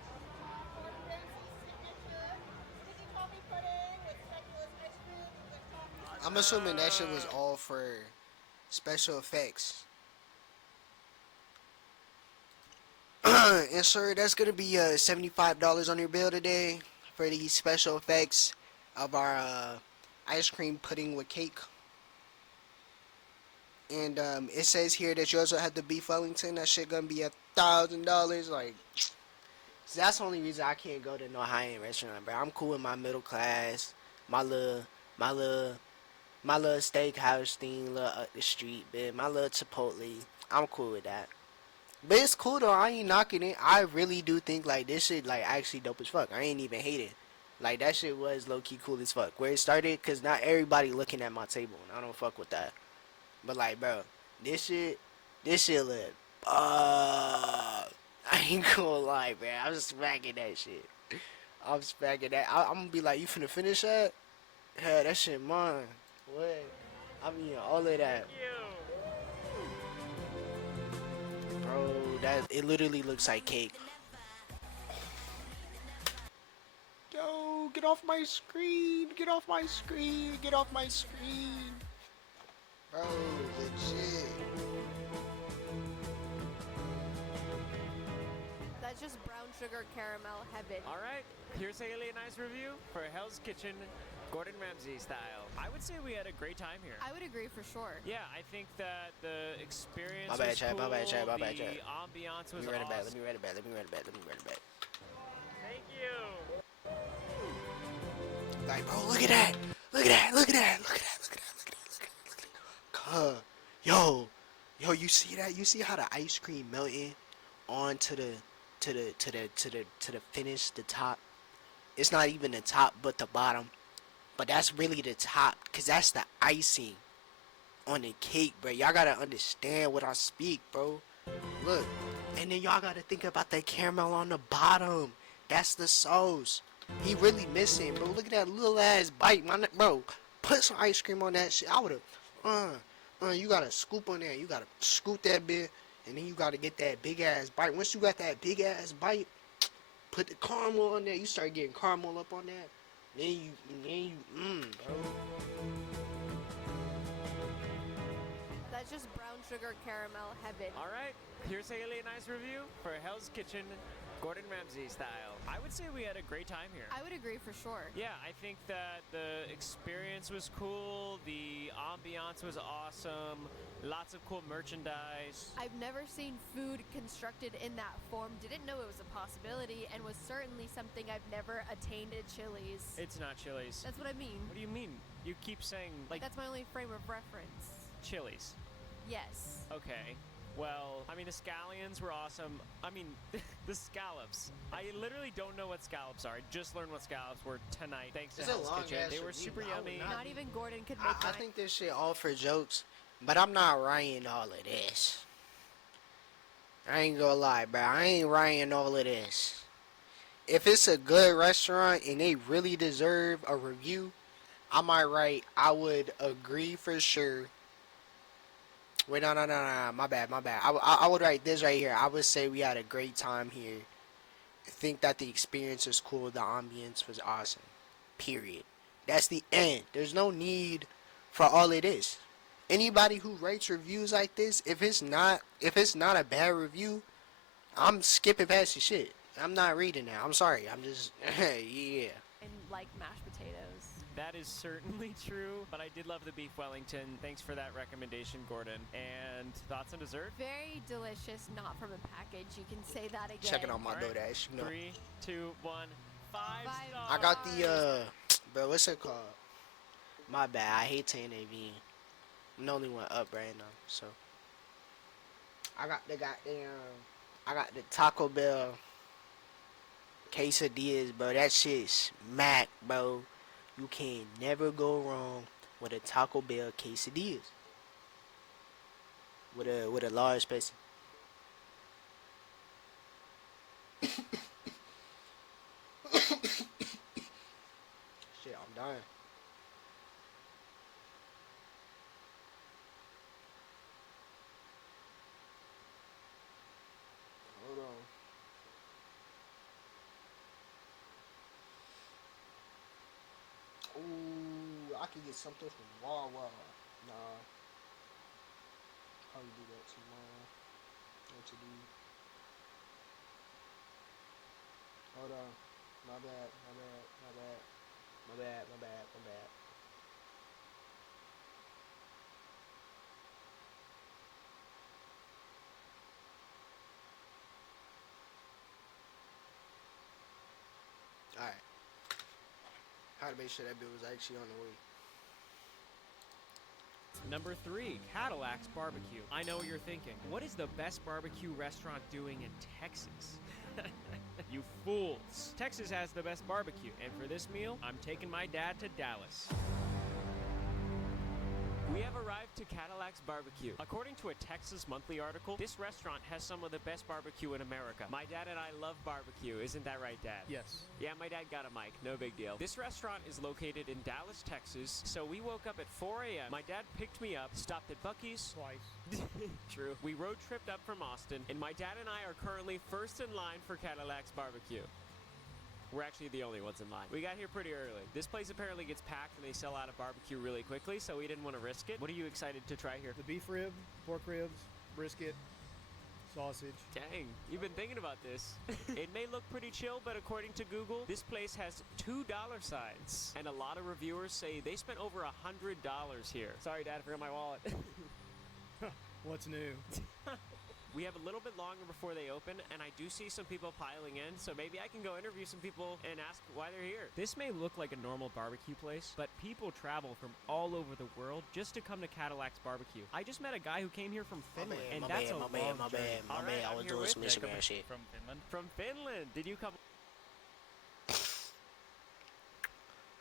I'm assuming that shit was all for special effects. And sir, that's gonna be $75 on your bill today for these special effects of our ice cream pudding with cake. And it says here that you also have the beef Wellington. That shit gonna be $1,000. Like, so that's the only reason I can't go to no high-end restaurant, bro. I'm cool with my middle class, my little steakhouse thing, little up the street, bit, my little Chipotle. I'm cool with that. But it's cool though. I ain't knocking it. I really do think like this shit like actually dope as fuck. I ain't even hate it. Like that shit was low key cool as fuck. Where it started, cause not everybody looking at my table, and I don't fuck with that. But like, bro, this shit look. I ain't gonna lie, bro. I'm smacking that shit. I'm smacking that. I'm gonna be like, you finna finish that? Yeah, that shit mine. What? I mean, all of that. Bro, it literally looks like cake. Yo, get off my screen. Get off my screen. Get off my screen. Bro, legit. That's just brown sugar caramel heaven. All right, here's a really nice review for Hell's Kitchen, Gordon Ramsay style. I would say we had a great time here. I would agree for sure. Yeah, I think that the experience My bad, was Chad, cool. my bad, Chad, my bad, the Chad. ambiance Let was me run it back. awesome. Let me run it back. Let me run it back. Let me run it back. Thank you. Like, bro, look at that. Look at that. Look at that. Look at that. Look at that. Look at that. Look at that. Look at that. Yo, you see that? You see how the ice cream melted onto the finish, the top? It's not even the top, but the bottom. But that's really the top, cause that's the icing on the cake, bro. Y'all gotta understand what I speak, bro. Look, and then y'all gotta think about that caramel on the bottom. That's the sauce. He really missing, bro. Look at that little ass bite, bro. Put some ice cream on that shit. I would've, you gotta scoop on there. You gotta scoop that bit, and then you gotta get that big ass bite. Once you got that big ass bite, put the caramel on there. You start getting caramel up on that. Then you, bro. That's just brown sugar caramel heaven. All right, here's a really nice review for Hell's Kitchen, Gordon Ramsay style. I would say we had a great time here. I would agree for sure. Yeah, I think that the experience was cool, the ambiance was awesome, lots of cool merchandise. I've never seen food constructed in that form, didn't know it was a possibility, and was certainly something I've never attained at Chili's. It's not Chili's. That's what I mean. What do you mean? You keep saying, like, That's my only frame of reference. Chili's. Yes. Okay. Well, I mean, the scallions were awesome. I mean, the scallops. I literally don't know what scallops are. I just learned what scallops were tonight, thanks to It's a Hell's long Kitchen. ass They were review. super I would yummy. not- Not even Gordon could make I that. think this shit all for jokes, but I'm not writing all of this. I ain't gonna lie, bro. I ain't writing all of this. If it's a good restaurant and they really deserve a review, I might write, I would agree for sure. Wait, no, my bad. I would write this right here. I would say we had a great time here. I think that the experience was cool. The ambience was awesome. Period. That's the end. There's no need for all of this. Anybody who writes reviews like this, if it's not a bad review, I'm skipping past the shit. I'm not reading that. I'm sorry. I'm just yeah. And like mashed potatoes. That is certainly true, but I did love the beef Wellington. Thanks for that recommendation, Gordon. And thoughts on dessert? Very delicious, not from a package. You can say that again. Check it on my All right. DoorDash. You know. 3, 2, 1, 5 stars. I got the bro. What's it called? My bad. I hate to intervene. I'm the only one up right now, so I got the goddamn. I got the Taco Bell quesadillas, bro. That shit's smack, bro. You can never go wrong with a Taco Bell quesadillas. With a large spicy. Shit, I'm dying. Hold on. Ooh, I could get something from Wawa. Nah. Probably do that tomorrow. What to do? Hold on. My bad. Alright. How to make sure that bill was actually on the way. Number 3, Cadillac's Barbecue. I know what you're thinking. What is the best barbecue restaurant doing in Texas? You fools. Texas has the best barbecue, and for this meal, I'm taking my dad to Dallas. We have arrived to Cadillac's Barbecue. According to a Texas Monthly article, this restaurant has some of the best barbecue in America. My dad and I love barbecue. Isn't that right, Dad? Yes. Yeah, my dad got a mic. No big deal. This restaurant is located in Dallas, Texas, so we woke up at 4 a.m. My dad picked me up, stopped at Buc-ee's. Twice. True. We road tripped up from Austin, and my dad and I are currently first in line for Cadillac's Barbecue. We're actually the only ones in line. We got here pretty early. This place apparently gets packed and they sell out of barbecue really quickly, so we didn't want to risk it. What are you excited to try here? The beef rib, pork ribs, brisket, sausage. Dang, you've been thinking about this. It may look pretty chill, but according to Google, this place has $2 signs. And a lot of reviewers say they spent over $100 here. Sorry, Dad, I forgot my wallet. What's new? We have a little bit longer before they open, and I do see some people piling in, so maybe I can go interview some people and ask why they're here. This may look like a normal barbecue place, but people travel from all over the world just to come to Cadillac's Barbecue. I just met a guy who came here from Finland, and that's a long journey. My bad. I was doing some Instagram shit. From Finland? From Finland. Did you come?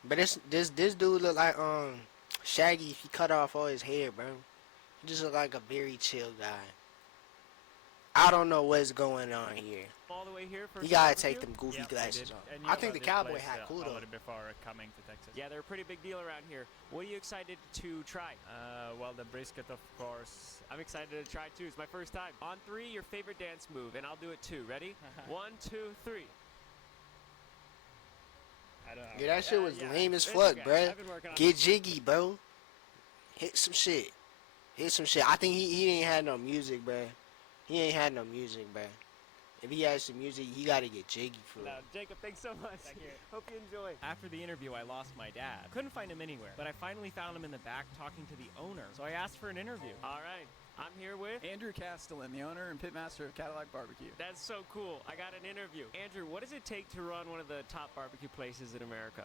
But this dude look like Shaggy if he cut off all his hair, bro. He just look like a very chill guy. I don't know what's going on here. All the way here for you gotta barbecue? take them goofy glasses off. And I think the cowboy hat cool though. Before coming to Texas. Yeah, they're a pretty big deal around here. What are you excited to try? Well, the brisket, of course. I'm excited to try too. It's my first time. On 3, your favorite dance move, and I'll do it too. Ready? 1, 2, 3. I don't know. Yeah, that shit was lame as It's fuck, okay. bruh. I've been working on Get it. jiggy, bro. Hit some shit. I think he ain't had no music, bruh. He ain't had no music, bruh. If he has some music, he gotta get jiggy for it. Jacob, thanks so much. Thank you. Hope you enjoy. After the interview, I lost my dad. Couldn't find him anywhere, but I finally found him in the back talking to the owner. So I asked for an interview. All right. I'm here with Andrew Castellan, the owner and pitmaster of Cadillac Barbecue. That's so cool. I got an interview. Andrew, what does it take to run one of the top barbecue places in America?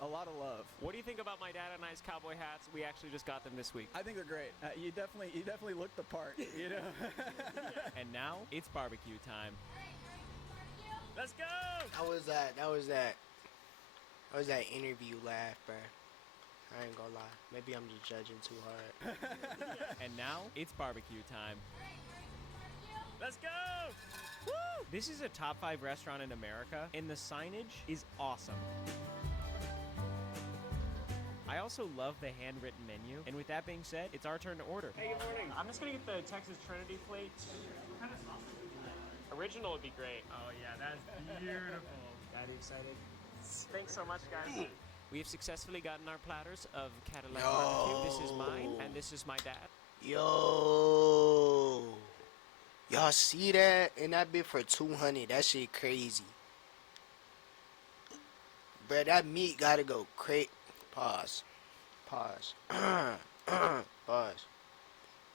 A lot of love. What do you think about my dad and I's cowboy hats? We actually just got them this week. I think they're great. You definitely look the part, you know. And now it's barbecue time. Let's go! That was that interview laugh, bruh. I ain't gonna lie. Maybe I'm just judging too hard. And now it's barbecue time. Let's go! Woo! This is a top 5 restaurant in America, and the signage is awesome. I also love the handwritten menu, and with that being said, it's our turn to order. Hey, good morning. I'm just gonna get the Texas Trinity plate. What kind of sausage would you like? Original would be great. Oh yeah, that's beautiful. Daddy excited? Thanks so much, guys. We have successfully gotten our platters of Cadillac Barbecue. This is mine, and this is my dad. Yo, y'all see that? And that bit for 200. That shit crazy. Bruh, that meat gotta go crazy. Pause. Pause. Pause.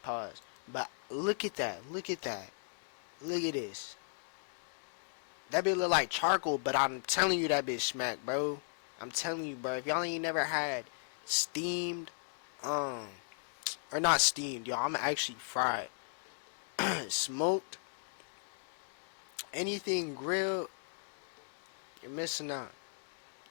Pause. But look at that. Look at that. Look at this. That bitch look like charcoal, but I'm telling you that bitch smack, bro. I'm telling you, bro. If y'all ain't never had steamed, or not steamed, y'all, I'm actually fried, smoked, anything grilled, you're missing out.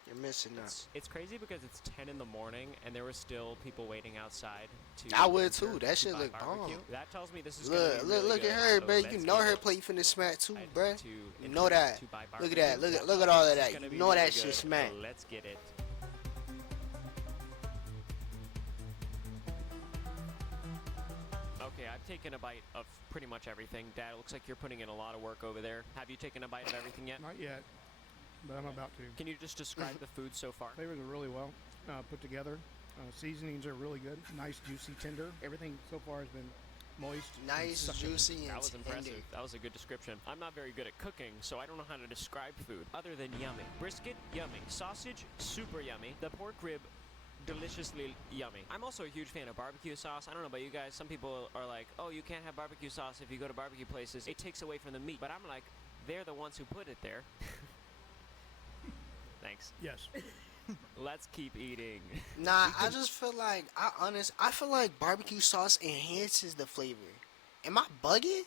You're missing out. It's crazy because it's 10 in the morning and there were still people waiting outside to. I would too. That shit look bomb. That tells me this is Look, gonna be really look good. at her, So bro. You let's know get her it. plate finna smack too, bro. To You know that. to buy Look at that. barbecue. Look at all of This that. is gonna You be know really that shit good. smack. So let's get it. Okay, I've taken a bite of pretty much everything. Dad, it looks like you're putting in a lot of work over there. Have you taken a bite of everything yet? Not yet, but I'm about to. Can you just describe the food so far? Flavors are really well put together. Seasonings are really good. Nice, juicy, tender. Everything so far has been moist. Nice, juicy, and That was tender. impressive. That was a good description. I'm not very good at cooking, so I don't know how to describe food other than yummy. Brisket, yummy. Sausage, super yummy. The pork rib, deliciously yummy. I'm also a huge fan of barbecue sauce. I don't know about you guys. Some people are like, oh, you can't have barbecue sauce if you go to barbecue places. It takes away from the meat. But I'm like, they're the ones who put it there. Thanks. Yes. Let's keep eating. Nah, I just feel like, I feel like barbecue sauce enhances the flavor. Am I bugging?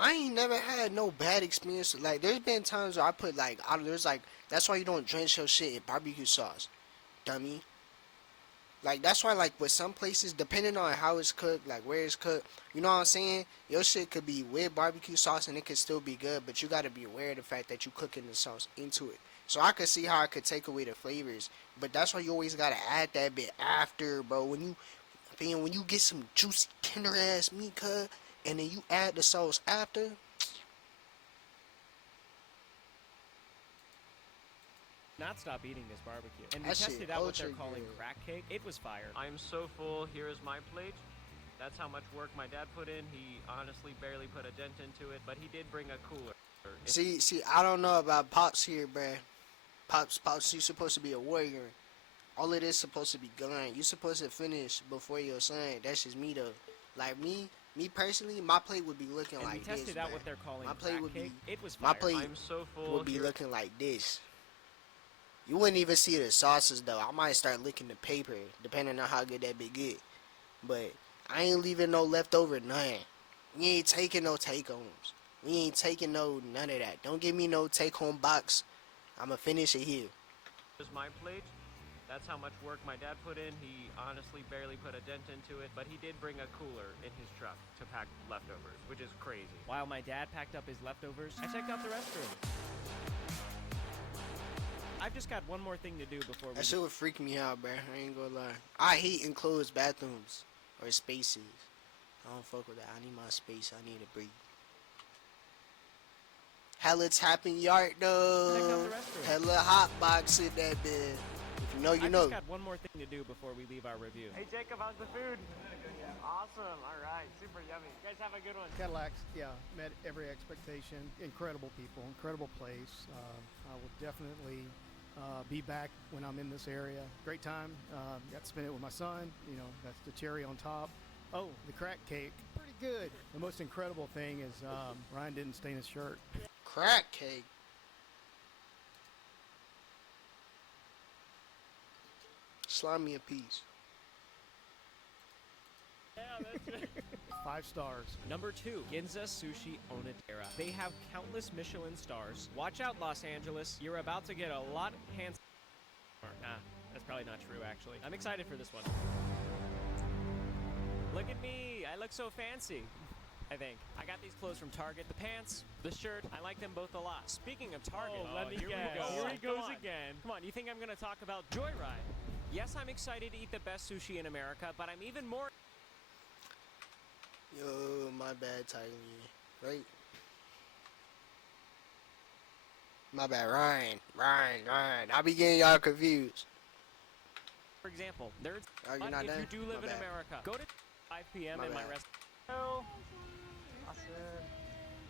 I ain't never had no bad experience. Like, there's been times where I put, like, that's why you don't drench your shit in barbecue sauce, dummy. Like, that's why, like, with some places, depending on how it's cooked, like, where it's cooked, you know what I'm saying? Your shit could be with barbecue sauce and it could still be good, but you gotta be aware of the fact that you cooking the sauce into it. So I could see how I could take away the flavors, but that's why you always gotta add that bit after, bro. When you get some juicy, tender ass meat cut, and then you add the sauce after. Not stop eating this barbecue. And we That shit tested out what they're ultra calling good. crack cake. It was fire. I'm so full. Here is my plate. That's how much work my dad put in. He honestly barely put a dent into it, but he did bring a cooler. See, I don't know about Pops here, bruh. Pops, you supposed to be a warrior. All of this supposed to be gone. You supposed to finish before your son. That's just me though. Like me personally, my plate would be looking And like we tested this. out bruh. what they're calling My plate crack would cake. be. It was My fire. plate I'm so full. would be looking like this. You wouldn't even see the sauces though. I might start licking the paper, depending on how good that be good. But I ain't leaving no leftover none. We ain't taking no take homes. We ain't taking no none of that. Don't give me no take home box. I'ma finish it here. Here's my plate. That's how much work my dad put in. He honestly barely put a dent into it, but he did bring a cooler in his truck to pack leftovers, which is crazy. While my dad packed up his leftovers, I checked out the restroom. I've just got one more thing to do before we... That shit would freak me out, bruh. I ain't gonna lie. I hate enclosed bathrooms or spaces. I don't fuck with that. I need my space. I need to breathe. Hella tapping yard though. Hella hot box in that bed. If you know, you know. I just got one more thing to do before we leave our review. Hey Jacob, how's the food? Awesome. All right. Super yummy. You guys have a good one. Cadillacs, yeah, met every expectation. Incredible people, incredible place. I will definitely be back when I'm in this area. Great time. Got to spend it with my son. You know, that's the cherry on top. Oh, the crack cake, pretty good. The most incredible thing is Ryan didn't stain his shirt. Crack cake. Slime me a piece. Yeah, that's it. 5 stars. Number 2, Ginza Sushi Onodera. They have countless Michelin stars. Watch out, Los Angeles. You're about to get a lot handsome. That's probably not true, actually. I'm excited for this one. Look at me. I look so fancy. I think. I got these clothes from Target. The pants, the shirt, I like them both a lot. Speaking of Target, let me guess. Here he goes again. Come on, you think I'm going to talk about Joyride? Yes, I'm excited to eat the best sushi in America, but I'm even more... Yo, my bad, Tiger. Right? My bad, Ryan. I be getting y'all confused. For example, there's... Oh, you're not if there? you do live My in bad. America, go to 5 p.m. My in my bad. restaurant.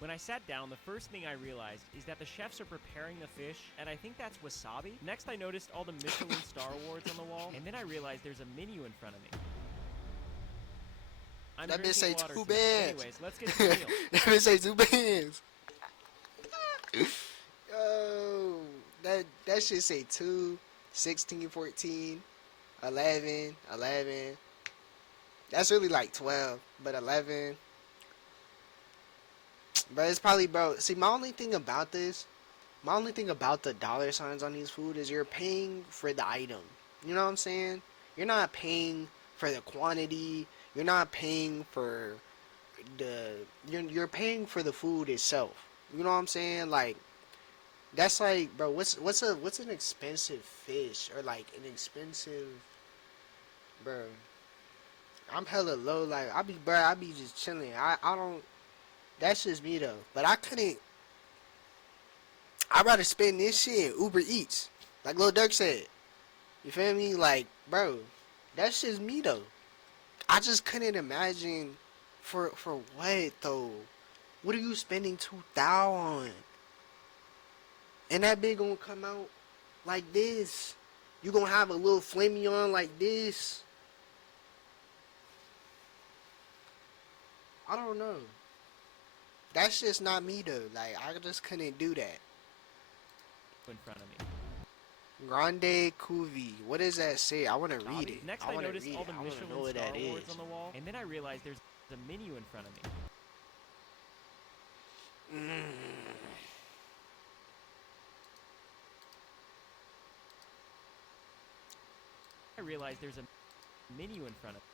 When I sat down, the first thing I realized is that the chefs are preparing the fish, and I think that's wasabi. Next, I noticed all the Michelin star awards on the wall, and then I realized there's a menu in front of me. I'm That bitch drinking say water 2 today. bands. Anyways, let's get to the meal. That bitch say 2 bands. Yo, that shit say 2, 16, 14, 11, 11. That's really like 12, but 11. But it's probably, bro. See, my only thing about the dollar signs on these food is you're paying for the item. You know what I'm saying? You're not paying for the quantity. You're not paying for you're paying for the food itself. You know what I'm saying? Like, that's like, bro, what's an expensive fish or like an expensive, bro? I'm hella low. Like, I be just chilling. I don't. That's just me though. But I couldn't. I'd rather spend this shit Uber Eats, like Lil Durk said. You feel me? Like, bro, that's just me though. I just couldn't imagine for what though. What are you spending $2,000 on? And that big gonna come out like this. You gonna have a little flamey on like this. I don't know. That's just not me though. Like, I just couldn't do that. In front of me. Grande Cuvée. What does that say? I want to read it. Next, I noticed all the Michelin star awards on the wall, and then I realized there's a menu in front of me. I realized there's a menu in front of me.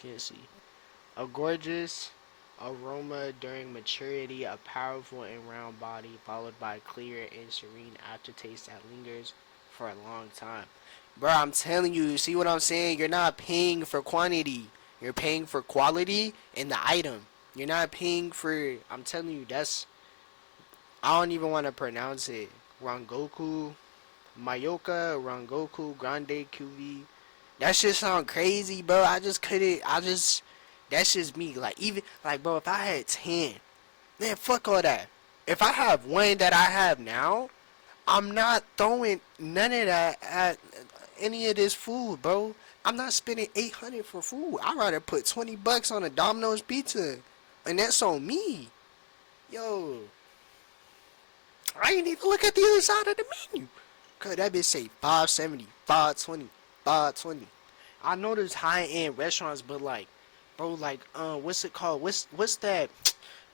Can't see. A gorgeous aroma during maturity, a powerful and round body, followed by clear and serene aftertaste that lingers for a long time. Bro, I'm telling you, see what I'm saying? You're not paying for quantity. You're paying for quality in the item. You're not paying for, I'm telling you, that's, I don't even want to pronounce it. Rangoku, Mayoka, Rangoku, Grande Cuvée. That shit sound crazy, bro. That's just me. Like, even, like, bro, if I had 10, man, fuck all that. If I have one that I have now, I'm not throwing none of that at any of this food, bro. I'm not spending $800 for food. I'd rather put $20 on a Domino's pizza, and that's on me. Yo, I ain't even look at the other side of the menu. Cause that bitch say $5.70, $5.20, $5.20. I know there's high-end restaurants, but like, bro, like, what's it called? What's that,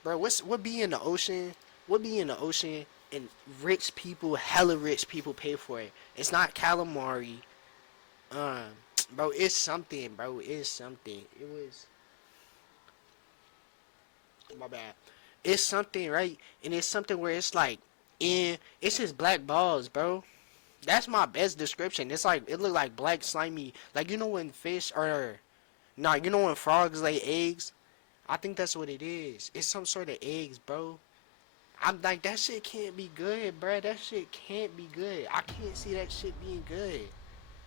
bro? What be in the ocean? What be in the ocean? And rich people, hella rich people, pay for it. It's not calamari. Bro, it's something, bro. It's something. It was. My bad. It's something, right? And it's something where it's like, it's just black balls, bro. That's my best description. It's like, it look like black slimy. Like, you know when fish are, nah, you know when frogs lay eggs? I think that's what it is. It's some sort of eggs, bro. I'm like, that shit can't be good, bro. That shit can't be good. I can't see that shit being good.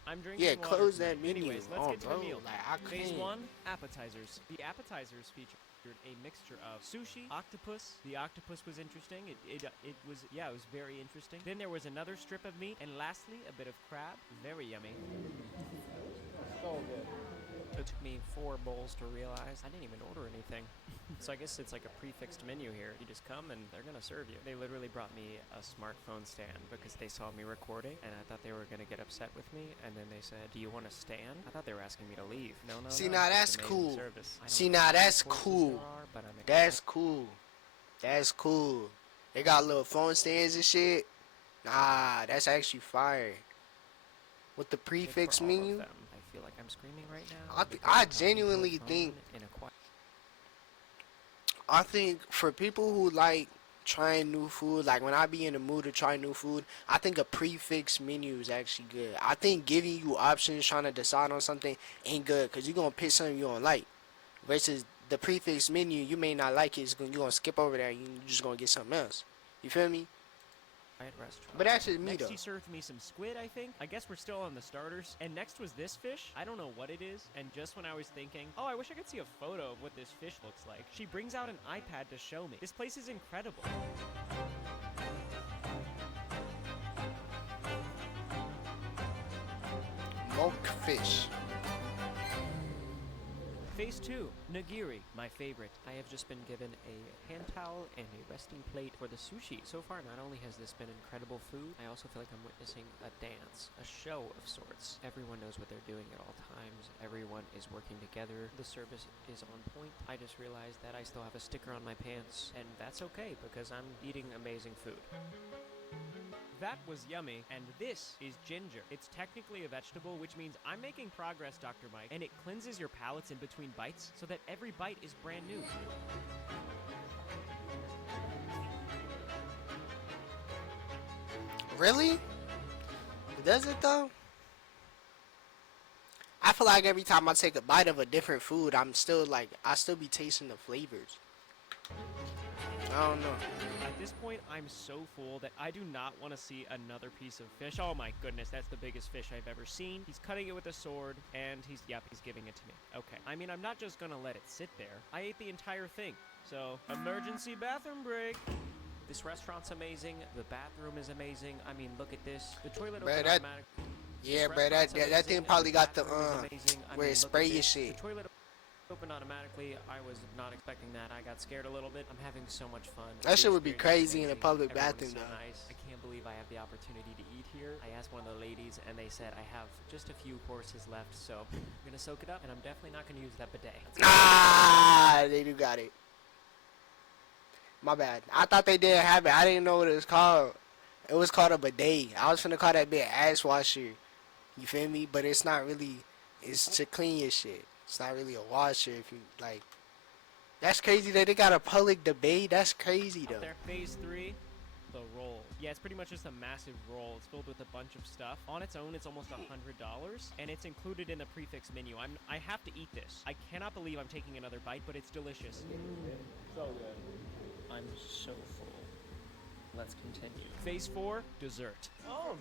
I'm drinking Yeah, water close tonight. that menu. Anyways, let's get to bro, the meal. like, I Phase can't. 1, appetizers. The appetizers featured a mixture of sushi, octopus. The octopus was interesting. It was very interesting. Then there was another strip of meat, and lastly, a bit of crab. Very yummy. So good. It took me 4 bowls to realize I didn't even order anything. So I guess it's like a prefixed menu here. You just come and they're gonna serve you. They literally brought me a smartphone stand because they saw me recording and I thought they were gonna get upset with me. And then they said, "Do you want to stand?" I thought they were asking me to leave. No. See, no, now it's that's amazing cool. service. I See, don't know now how many that's courses cool. there are, but I'm That's cool. That's cool. They got little phone stands and shit. Nah, that's actually fire. With the excited prefix for all of menu, them. I feel like I'm screaming right now. I because I I'm talking to a genuinely phone think in a quiet. I think for people who like trying new food, like when I be in the mood to try new food, I think a prefix menu is actually good. I think giving you options, trying to decide on something ain't good because you're going to pick something you don't like. Versus the prefix menu, you may not like it, you're going to skip over there and you're just going to get something else. You feel me? restaurant. But that's just me, Next though. he served me some squid, I think. I guess we're still on the starters. And next was this fish. I don't know what it is. And just when I was thinking, oh, I wish I could see a photo of what this fish looks like, she brings out an iPad to show me. This place is incredible. Monkfish. Phase 2, nigiri, my favorite. I have just been given a hand towel and a resting plate for the sushi. So far, not only has this been incredible food, I also feel like I'm witnessing a dance, a show of sorts. Everyone knows what they're doing at all times. Everyone is working together. The service is on point. I just realized that I still have a sticker on my pants, and that's okay because I'm eating amazing food. That was yummy, and this is ginger. It's technically a vegetable, which means I'm making progress, Dr. Mike, and it cleanses your palates in between bites so that every bite is brand new. Really? Does it though? I feel like every time I take a bite of a different food, I still be tasting the flavors. I don't know. At this point, I'm so full that I do not want to see another piece of fish. Oh my goodness, that's the biggest fish I've ever seen. He's cutting it with a sword, and he's giving it to me. Okay. I mean, I'm not just gonna let it sit there. I ate the entire thing. So, emergency bathroom break. This restaurant's amazing. The bathroom is amazing. I mean, look at this. The toilet opens automatic. Yeah, bro, that thing probably got the where it spray your shit. The toilet opened automatically. I was not expecting that. I got scared a little bit. I'm having so much fun. That shit would be crazy in a public bathroom, so though. Nice. I can't believe I have the opportunity to eat here. I asked one of the ladies, and they said I have just a few courses left, so I'm gonna soak it up, and I'm definitely not gonna use that bidet. Ah, they do got it. My bad. I thought they didn't have it. I didn't know what it was called. It was called a bidet. I was finna call that bit ass washer. You feel me? But it's not really. It's to clean your shit. It's not really a washer. If you like. That's crazy that they got a public debate. That's crazy though. Up there, phase 3, the roll. Yeah, it's pretty much just a massive roll. It's filled with a bunch of stuff. On its own, it's almost $100, and it's included in the prefix menu. I have to eat this. I cannot believe I'm taking another bite, but it's delicious. So good. I'm so full. Let's continue. Phase 4, dessert. Oh,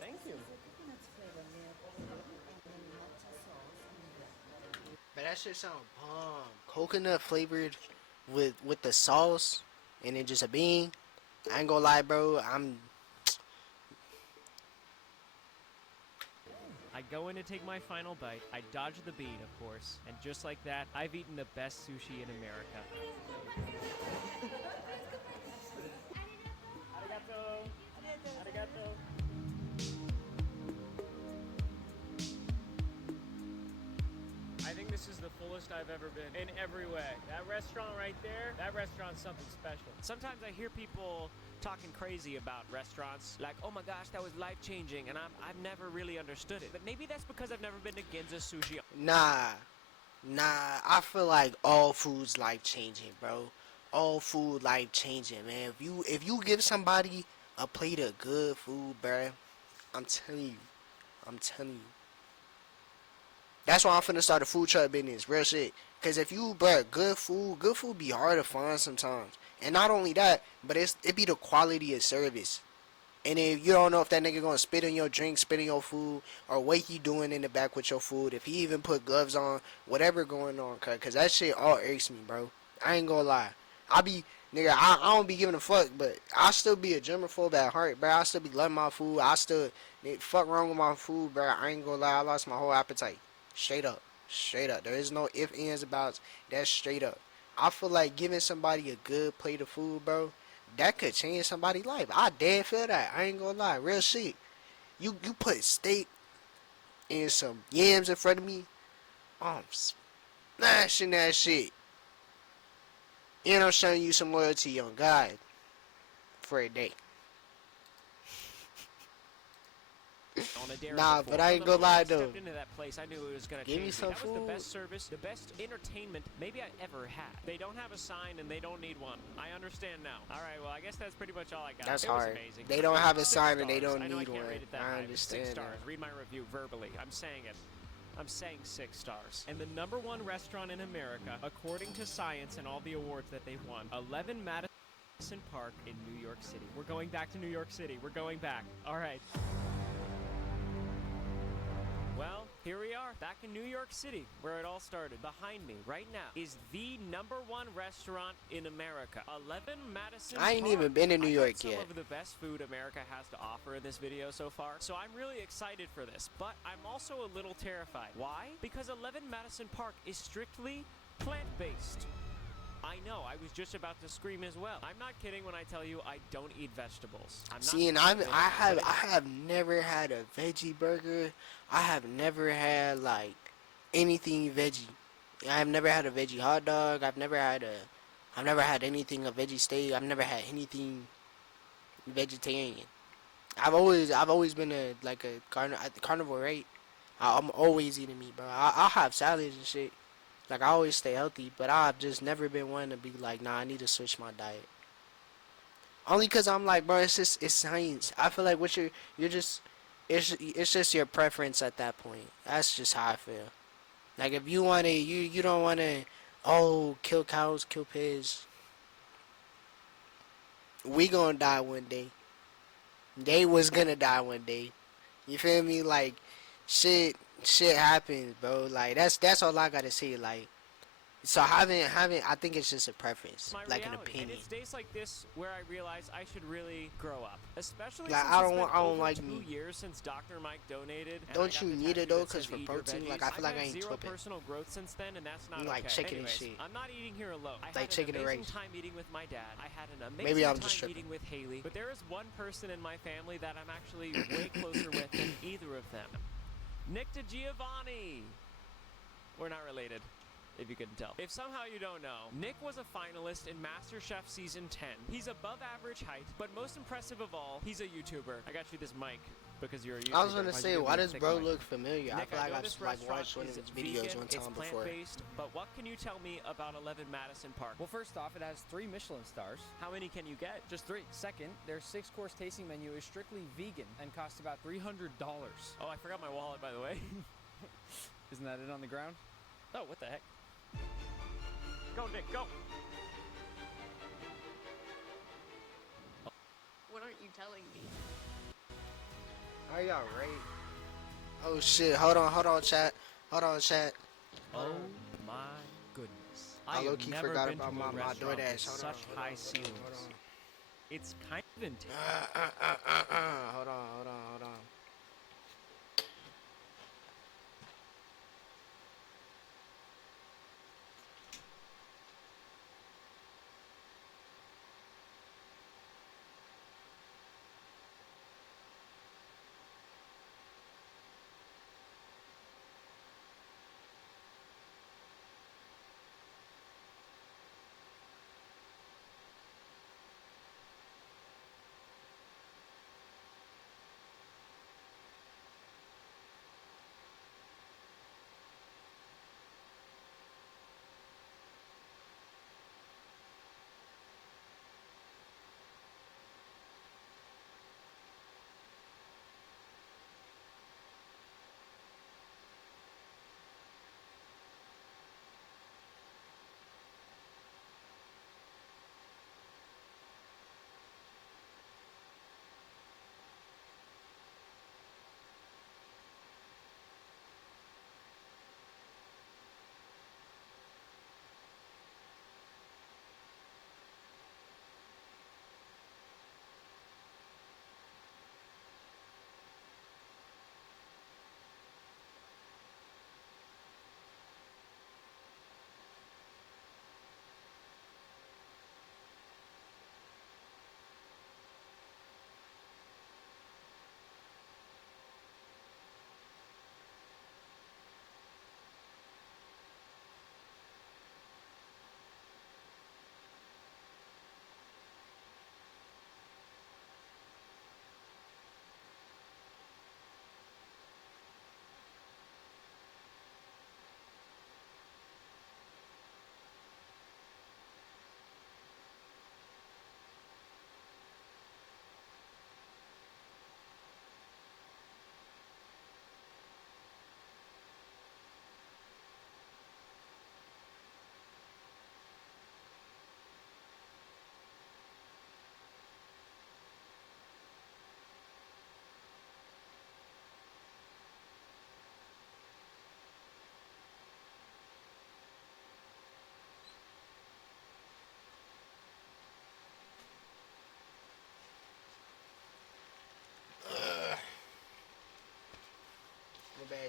thank you. But that shit sound bomb. Coconut flavored with the sauce and then just a bean. I ain't gonna lie, bro. I go in to take my final bite. I dodge the bean, of course. And just like that, I've eaten the best sushi in America. I think this is the fullest I've ever been in every way. That restaurant right there, that restaurant's something special. Sometimes I hear people talking crazy about restaurants, like, oh my gosh, that was life-changing, and I've never really understood it. But maybe that's because I've never been to Ginza Sushi. Nah. I feel like all food's life-changing, bro. All food life-changing, man. If you give somebody a plate of good food, bro, I'm telling you. That's why I'm finna start a food truck business, real shit. Cause if you, bro, good food be hard to find sometimes. And not only that, but it be the quality of service. And if you don't know if that nigga gonna spit in your drink, spit in your food, or what he doing in the back with your food, if he even put gloves on, whatever going on, cause that shit all irks me, bro. I ain't gonna lie. I don't be giving a fuck, but I still be a germaphobe at heart, bro. I still be loving my food. Fuck wrong with my food, bro. I ain't gonna lie. I lost my whole appetite. Straight up. There is no ifs, ands, about. That's straight up. I feel like giving somebody a good plate of food, bro, that could change somebody's life. I dead feel that. I ain't gonna lie. Real shit. You put steak and some yams in front of me, I'm smashing that shit. And I'm showing you some loyalty on God for a day. Nah, but I ain't gonna lie though. Stepped into that place, I knew it was gonna change me. That was the best service, the best entertainment maybe I ever had. They don't have a sign and they don't need one. I understand now. All right, well I guess that's pretty much all I got. That's it was hard. amazing. They don't have a 6 sign and they stars. don't I know need I can't one. rate it that I high. understand 6 stars. that. Read my review verbally. I'm saying it. I'm saying 6 stars. And the #1 restaurant in America, according to science and all the awards that they've won, 11 Madison. Madison Park in New York City. We're going back to New York City. We're going back. All right. Well, here we are, back in New York City, where it all started. Behind me, right now, is the #1 restaurant in America, 11 Madison I ain't Park. even been to New York some yet. of the best food America has to offer in this video so far, so I'm really excited for this, but I'm also a little terrified. Why? Because 11 Madison Park is strictly plant-based. I know, I was just about to scream as well. I'm not kidding when I tell you I don't eat vegetables. See, and I have never had a veggie burger. I have never had like anything veggie. I have never had a veggie hot dog. I've never had anything a veggie steak. I've never had anything vegetarian. I've always been a carnivore, right? I'm always eating meat, bro. I'll have salads and shit. Like, I always stay healthy, but I've just never been one to be like, nah, I need to switch my diet. Only because I'm like, bro, it's science. I feel like it's just your preference at that point. That's just how I feel. Like, if you want to, you don't want to, kill cows, kill pigs. We gonna die one day. They was gonna die one day. You feel me? Like, shit happens, bro. Like, that's all I gotta say. Like, so having, I think it's just a preference, like an opinion. And it's days like this where I realize I should really grow up, especially Like, since I it's don't been over like 2 meat. years since Dr. Mike donated. And Don't you need it though? Cause for Eat Your protein, like, Veggies. I feel like I I've ain't had zero tripping. personal growth since then, and that's not You like okay. chicken and Anyways, shit. I'm not eating here alone. I Like had chicken an and amazing rice. time eating with my dad. I had an amazing Maybe I'm time just tripping. eating with Haley, but there is one person in my family that I'm actually way closer with than either of them. Nick DiGiovanni. We're not related, if you couldn't tell. If somehow you don't know, Nick was a finalist in MasterChef Season 10. He's above average height, but most impressive of all, he's a YouTuber. I got you this mic because you're a YouTuber. I was gonna say, why does bro mic? look familiar? I Nick, feel like know I've this like restaurant watched one of is his videos vegan, one time it's before. plant-based, but what can you tell me about 11 Madison Park? Well, first off, it has 3 Michelin stars. How many can you get? Just 3. Second, their 6-course tasting menu is strictly vegan and costs about $300. Oh, I forgot my wallet, by the way. Isn't that it on the ground? Oh, what the heck? Go, Nick, go! What aren't you telling me? Are y'all right? Oh shit! Hold on, chat. Oh my goodness. I have low-key never forgot been about to a my restaurant DoorDash. with Hold on, such hold high on. ceilings. It's kind of intense. Hold on.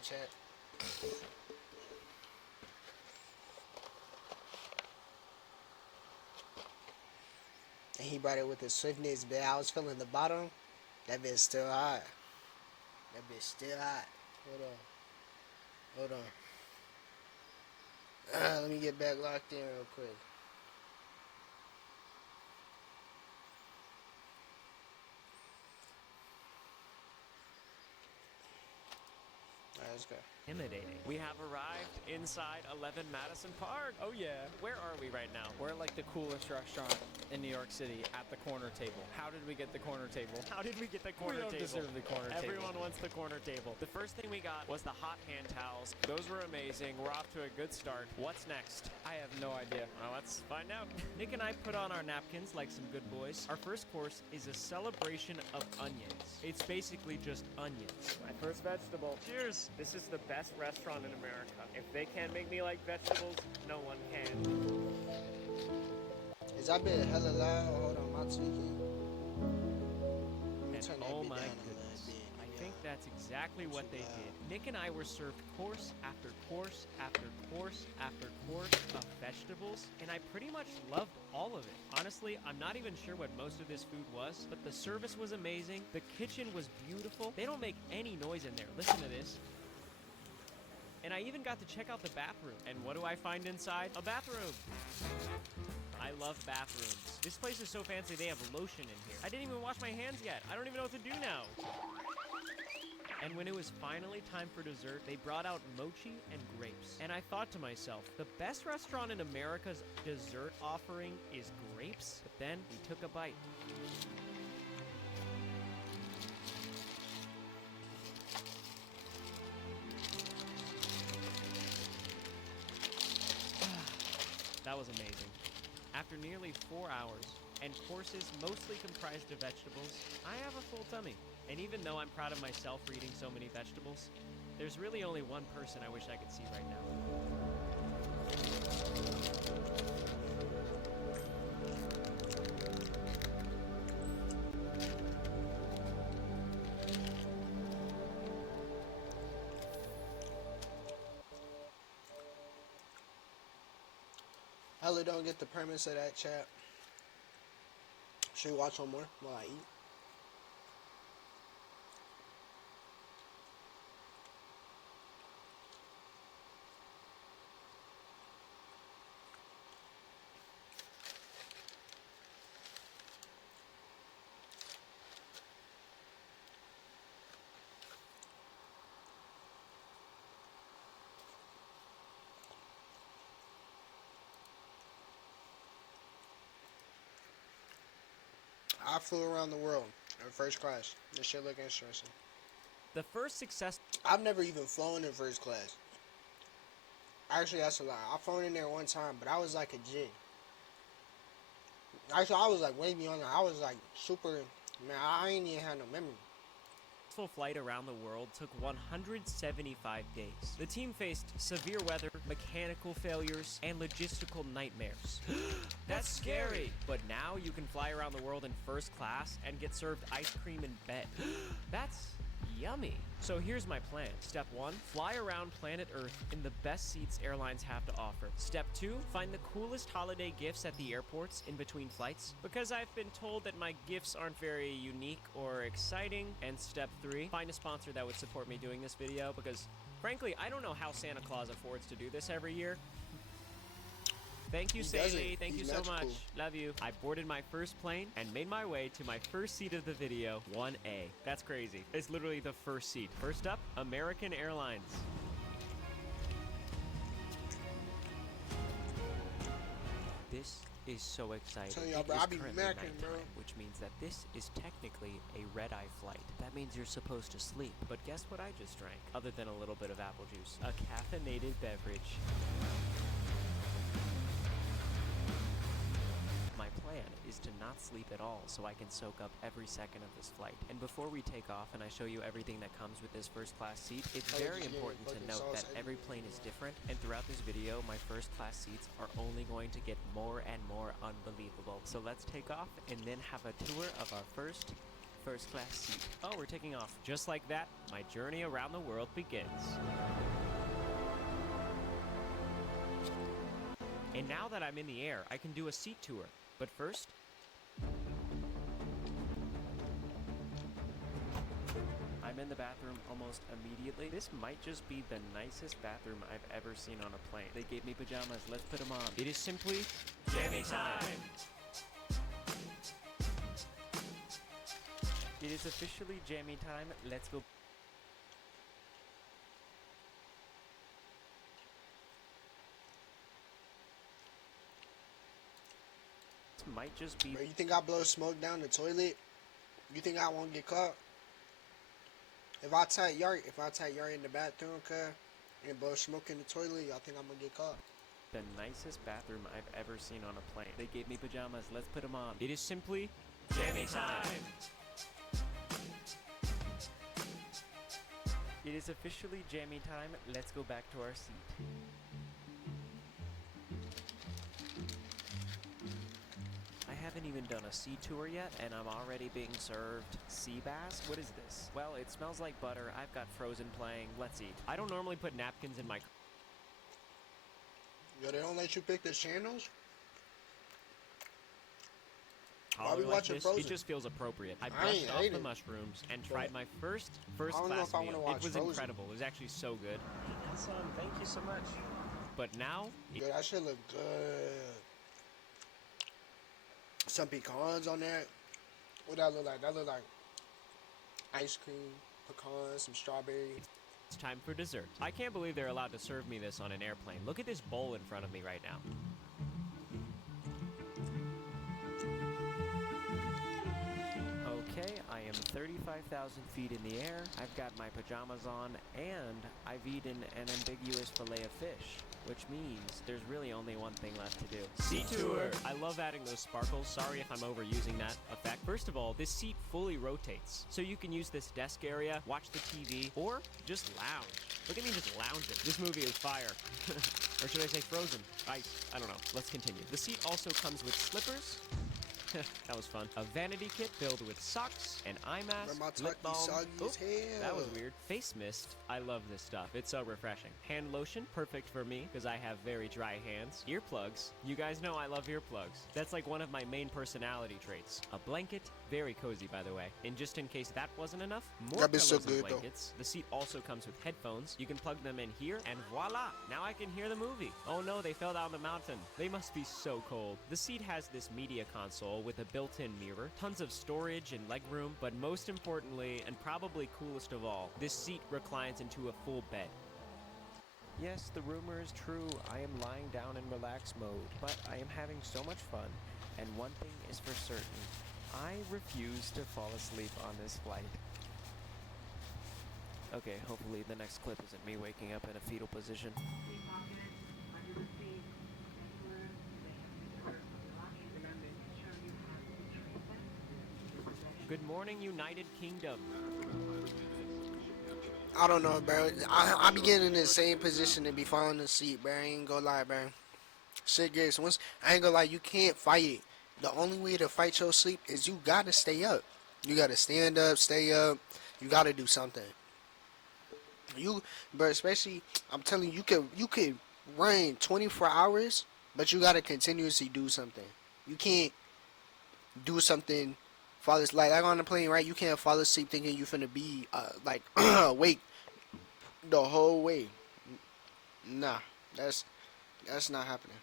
chat. And he brought it with the swiftness, but I was feeling the bottom. That bitch still hot. That bitch still hot. Hold on. Let me get back locked in real quick. Alright, let's go. Intimidating. We have arrived inside 11 Madison Park. Oh yeah. Where are we right now? We're at like the coolest restaurant in New York City at the corner table. How did we get the corner table? How did we get the corner We don't table? deserve the corner table. Everyone wants the corner table. The first thing we got was the hot hand towels. Those were amazing. We're off to a good start. What's next? I have no idea. Well, let's find out. Nick and I put on our napkins like some good boys. Our first course is a celebration of onions. It's basically just onions. My first vegetable. Cheers. This is the best restaurant in America. If they can't make me like vegetables, no one can. Is that bit hella loud? Hold on, my tweaking. Let me And turn that oh bit my down a goodness, little bit. I think that's exactly what they did. Nick and I were served course after course after course after course of vegetables, and I pretty much loved all of it. Honestly, I'm not even sure what most of this food was, but the service was amazing. The kitchen was beautiful. They don't make any noise in there. Listen to this. And I even got to check out the bathroom. And what do I find inside? A bathroom. I love bathrooms. This place is so fancy, they have lotion in here. I didn't even wash my hands yet. I don't even know what to do now. And when it was finally time for dessert, they brought out mochi and grapes. And I thought to myself, the best restaurant in America's dessert offering is grapes? But then we took a bite. That was amazing. After nearly 4 hours, and courses mostly comprised of vegetables, I have a full tummy. And even though I'm proud of myself for eating so many vegetables, there's really only one person I wish I could see right now. Hella don't get the premise of that, chat. Should we watch one more while I eat? I flew around the world in first class. This shit look interesting. The first success... I've never even flown in first class. Actually, that's a lie. I've flown in there one time, but I was like a G. Actually, I was like way beyond that. I was like super... Man, I ain't even had no memory. Flight around the world took 175 days. The team faced severe weather, mechanical failures, and logistical nightmares. That's scary! But now you can fly around the world in first class and get served ice cream in bed. That's yummy. So here's my plan. Step 1, fly around planet Earth in the best seats airlines have to offer. Step 2, find the coolest holiday gifts at the airports in between flights, because I've been told that my gifts aren't very unique or exciting. And step 3, find a sponsor that would support me doing this video, because frankly, I don't know how Santa Claus affords to do this every year. Thank you, Sadie. Thank you so much. Love you. I boarded my first plane and made my way to my first seat of the video, 1A. That's crazy. It's literally the first seat. First up, American Airlines. This is so exciting. Tell y'all, bro, It I is be currently macking, nighttime, bro. which means that this is technically a red-eye flight. That means you're supposed to sleep. But guess what I just drank? Other than a little bit of apple juice. A caffeinated beverage. My plan is to not sleep at all so I can soak up every second of this flight. And before we take off and I show you everything that comes with this first class seat, it's very important to note that every plane is different, and throughout this video, my first class seats are only going to get more and more unbelievable. So let's take off and then have a tour of our first first class seat. Oh, we're taking off. Just like that, my journey around the world begins. And now that I'm in the air, I can do a seat tour. But first, I'm in the bathroom almost immediately. This might just be the nicest bathroom I've ever seen on a plane. They gave me pajamas, let's put them on. It is simply jammy time. It is officially jammy time, let's go. This might just be... Bro, you think I blow smoke down the toilet? You think I won't get caught? If I tag Yari in the bathroom, and blow smoke in the toilet, y'all think I'm gonna get caught? The nicest bathroom I've ever seen on a plane. They gave me pajamas, let's put them on. It is simply jammy time. It is officially jammy time, let's go back to our seat. I haven't even done a sea tour yet, and I'm already being served sea bass? What is this? Well, it smells like butter, I've got Frozen playing, let's eat. I don't normally put napkins in my... Yo, they don't let you pick the channels? Why we watching this? Frozen? It just feels appropriate. I brushed off the mushrooms and tried my first don't know class if I meal. wanna watch It was Frozen. incredible. It was actually so good. Awesome. Thank you so much. But now, Yo, that shit look good. Some pecans on that. What that look like? That look like ice cream, pecans, some strawberry. it's time for dessert. I can't believe they're allowed to serve me this on an airplane. Look at this bowl in front of me right now. Okay, I am 35,000 feet in the air, I've got my pajamas on, and I've eaten an ambiguous fillet of fish, which means there's really only one thing left to do. Seat tour! I love adding those sparkles, sorry if I'm overusing that effect. First of all, this seat fully rotates, so you can use this desk area, watch the TV, or just lounge. Look at me just lounging. This movie is fire. Or should I say frozen? I don't know. Let's continue. The seat also comes with slippers. That was fun. A vanity kit filled with socks, an eye mask, My lip balm. soggy as hell. That was weird. Face mist. I love this stuff. It's so refreshing. Hand lotion, perfect for me because I have very dry hands. Earplugs. You guys know I love earplugs. That's like one of my main personality traits. A blanket, very cozy by the way. And just in case that wasn't enough, more That be pillows so and good, though. blankets. The seat also comes with headphones. You can plug them in here, and voila! Now I can hear the movie. Oh no, they fell down the mountain. They must be so cold. The seat has this media console with a built-in mirror, tons of storage and legroom, but most importantly, and probably coolest of all, this seat reclines into a full bed. Yes, the rumor is true. I am lying down in relax mode, but I am having so much fun, and one thing is for certain. I refuse to fall asleep on this flight. Okay, hopefully the next clip isn't me waking up in a fetal position. Good morning, United Kingdom. I don't know, bro. I be getting in the same position to be falling asleep, bro. I ain't gonna lie, bro. Shit gets once. I ain't gonna lie. You can't fight it. The only way to fight your sleep is you gotta stay up. You gotta stand up, stay up. You gotta do something. But especially, I'm telling you, you could run 24 hours, but you gotta continuously do something. You can't do something. Fall asleep, like on the plane, right? You can't fall asleep thinking you finna be like awake the whole way. Nah, that's not happening.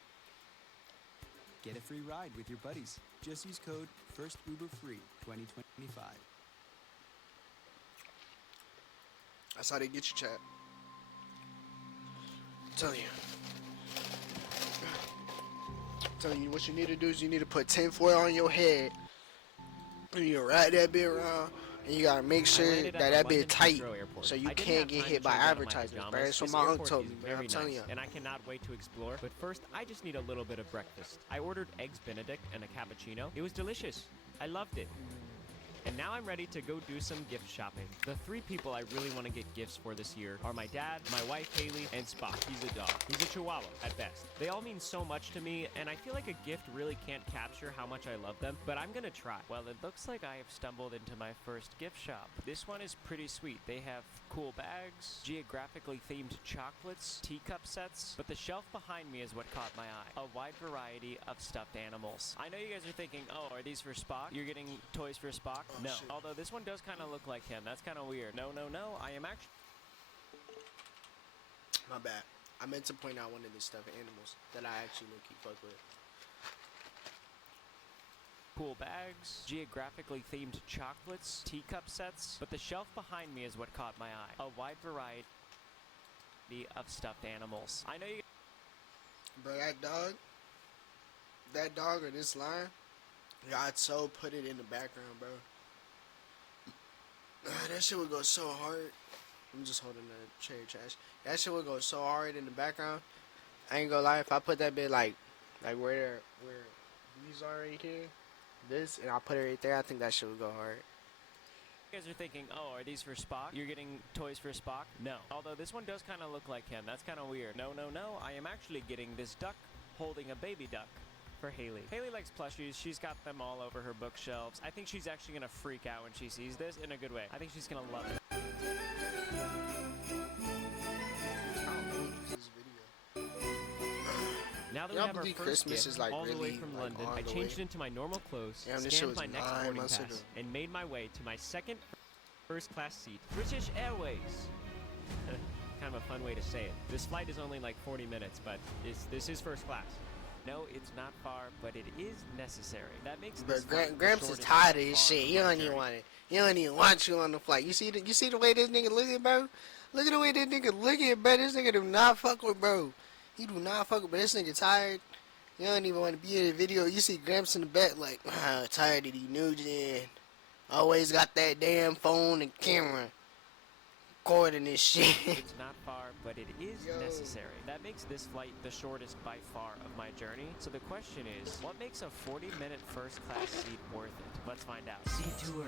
Get a free ride with your buddies. Just use code FIRSTUberFree2025. That's how they get you, chat. I'm telling you, what you need to do is you need to put tinfoil on your head. And you ride that bit around, and you gotta make sure that bit tight, so you can't get hit by advertisements, bro. That's what my uncle told me, man. I'm telling you. And I cannot wait to explore. But first, I just need a little bit of breakfast. I ordered eggs Benedict and a cappuccino. It was delicious. I loved it. And Now I'm ready to go do some gift shopping. The 3 people I really want to get gifts for this year are my dad, my wife Haley, and Spock. He's a dog. He's a chihuahua at best. They all mean so much to me, and I feel like a gift really can't capture how much I love them, but I'm gonna try. Well, it looks like I have stumbled into my first gift shop. This one is pretty sweet. They have cool bags, geographically themed chocolates, teacup sets, but the shelf behind me is what caught my eye. A wide variety of stuffed animals. I know you guys are thinking, oh, are these for Spock? You're getting toys for Spock? Oh, no. shit. Although this one does kind of look like him. That's kind of weird. No, I am actually... My bad. I meant to point out one of the stuffed animals that I actually low-key fuck with. Cool bags, geographically themed chocolates, teacup sets, but the shelf behind me is what caught my eye. A wide variety of stuffed animals. I know you... Bro, that dog or this line, I'd so put it in the background, bro. That shit would go so hard. I'm just holding the cherry trash. That shit would go so hard in the background. I ain't gonna lie, if I put that bit like where these are right here, this, and I put it right there, I think that shit would go hard. You guys are thinking, oh, are these for Spock? You're getting toys for Spock? No. Although this one does kind of look like him. That's kind of weird. No, I am actually getting this duck holding a baby duck for Haley. Haley likes plushies. She's got them all over her bookshelves. I think she's actually going to freak out when she sees this in a good way. I think she's going to love it. Now that we Y'all have our believe first Christmas gift is, like, all the way really, from like, London, on I the changed way? into my normal clothes, Damn, this shit scanned was my next 9 boarding months pass, ago. and made my way to my second first-class seat. British Airways. Kind of a fun way to say it. This flight is only like 40 minutes, but this is first class. No, it's not far, but it is necessary. That makes But this flight the Gramps is shortest tired of by this far shit. of He my don't even journey. want it. He don't even want you on the flight. You see the way this nigga looking, bro? Look at the way this nigga looking, bro. This nigga do not fuck with bro. He do not fuck with, but this nigga tired. You don't even want to be in the video. You see Gramps in the back like, tired of these nudes and always got that damn phone and camera recording this shit. It's not far, but it is Yo. necessary. That makes this flight the shortest by far of my journey. So the question is, what makes a 40-minute first-class seat worth it? Let's find out. Seat tour.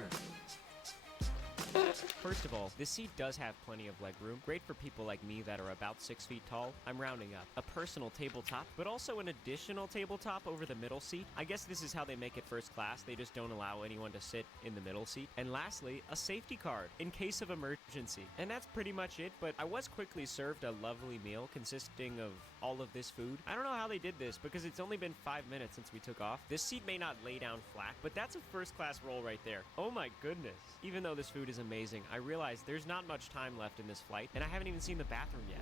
First of all, this seat does have plenty of legroom, great for people like me that are about 6 feet tall. I'm rounding up. A personal tabletop, but also an additional tabletop over the middle seat. I guess this is how they make it first class. They just don't allow anyone to sit in the middle seat. And lastly, a safety card in case of emergency. And that's pretty much it, but I was quickly served a lovely meal consisting of all of this food. I don't know how they did this because it's only been 5 minutes since we took off. This seat may not lay down flat, but that's a first class roll right there. Oh my goodness. Even though this food is amazing, I realize there's not much time left in this flight, and I haven't even seen the bathroom yet.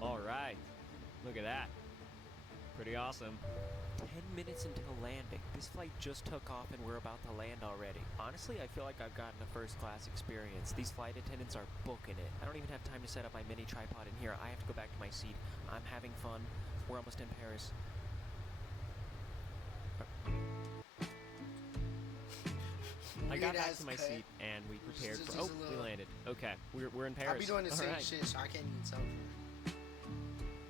All right, look at that. Pretty awesome. 10 minutes until landing. This flight just took off and we're about to land already. Honestly, I feel like I've gotten a first-class experience. These flight attendants are booking it. I don't even have time to set up my mini tripod in here. I have to go back to my seat. I'm having fun. We're almost in Paris. I got back Weird-ass to my cut. seat and we prepared Just for. a Oh, little- we landed. Okay, we're in Paris. I be doing the All same right. shit, so I can't even tell.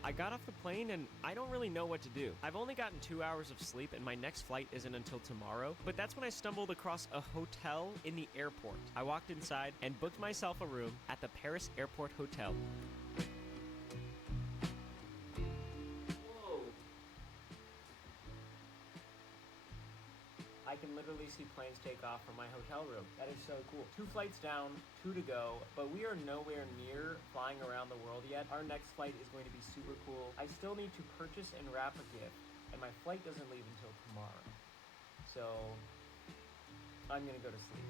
I got off the plane and I don't really know what to do. I've only gotten 2 hours of sleep and my next flight isn't until tomorrow, but that's when I stumbled across a hotel in the airport. I walked inside and booked myself a room at the Paris Airport Hotel. Whoa. I can literally see planes take off from my hotel room. That is so cool. 2 flights down, 2 to go, but we are nowhere near flying around the world yet. Our next flight is going to be super cool. I still need to purchase and wrap a gift, and my flight doesn't leave until tomorrow. So, I'm gonna go to sleep.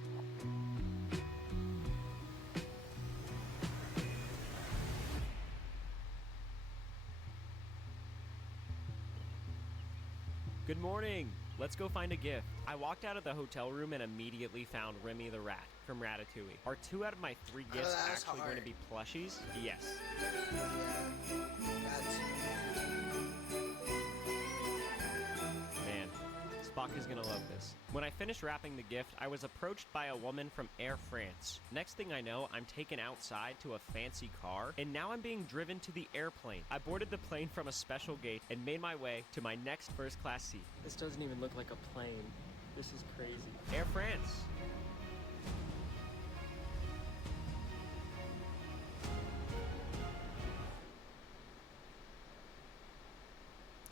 Good morning. Let's go find a gift. I walked out of the hotel room and immediately found Remy the rat from Ratatouille. Are 2 out of my 3 gifts that's actually going to hard. be plushies? Yes. Man, Spock Spock is gonna love this. When I finished wrapping the gift, I was approached by a woman from Air France. Next thing I know, I'm taken outside to a fancy car, and now I'm being driven to the airplane. I boarded the plane from a special gate and made my way to my next first class seat. This doesn't even look like a plane. This is crazy. Air France.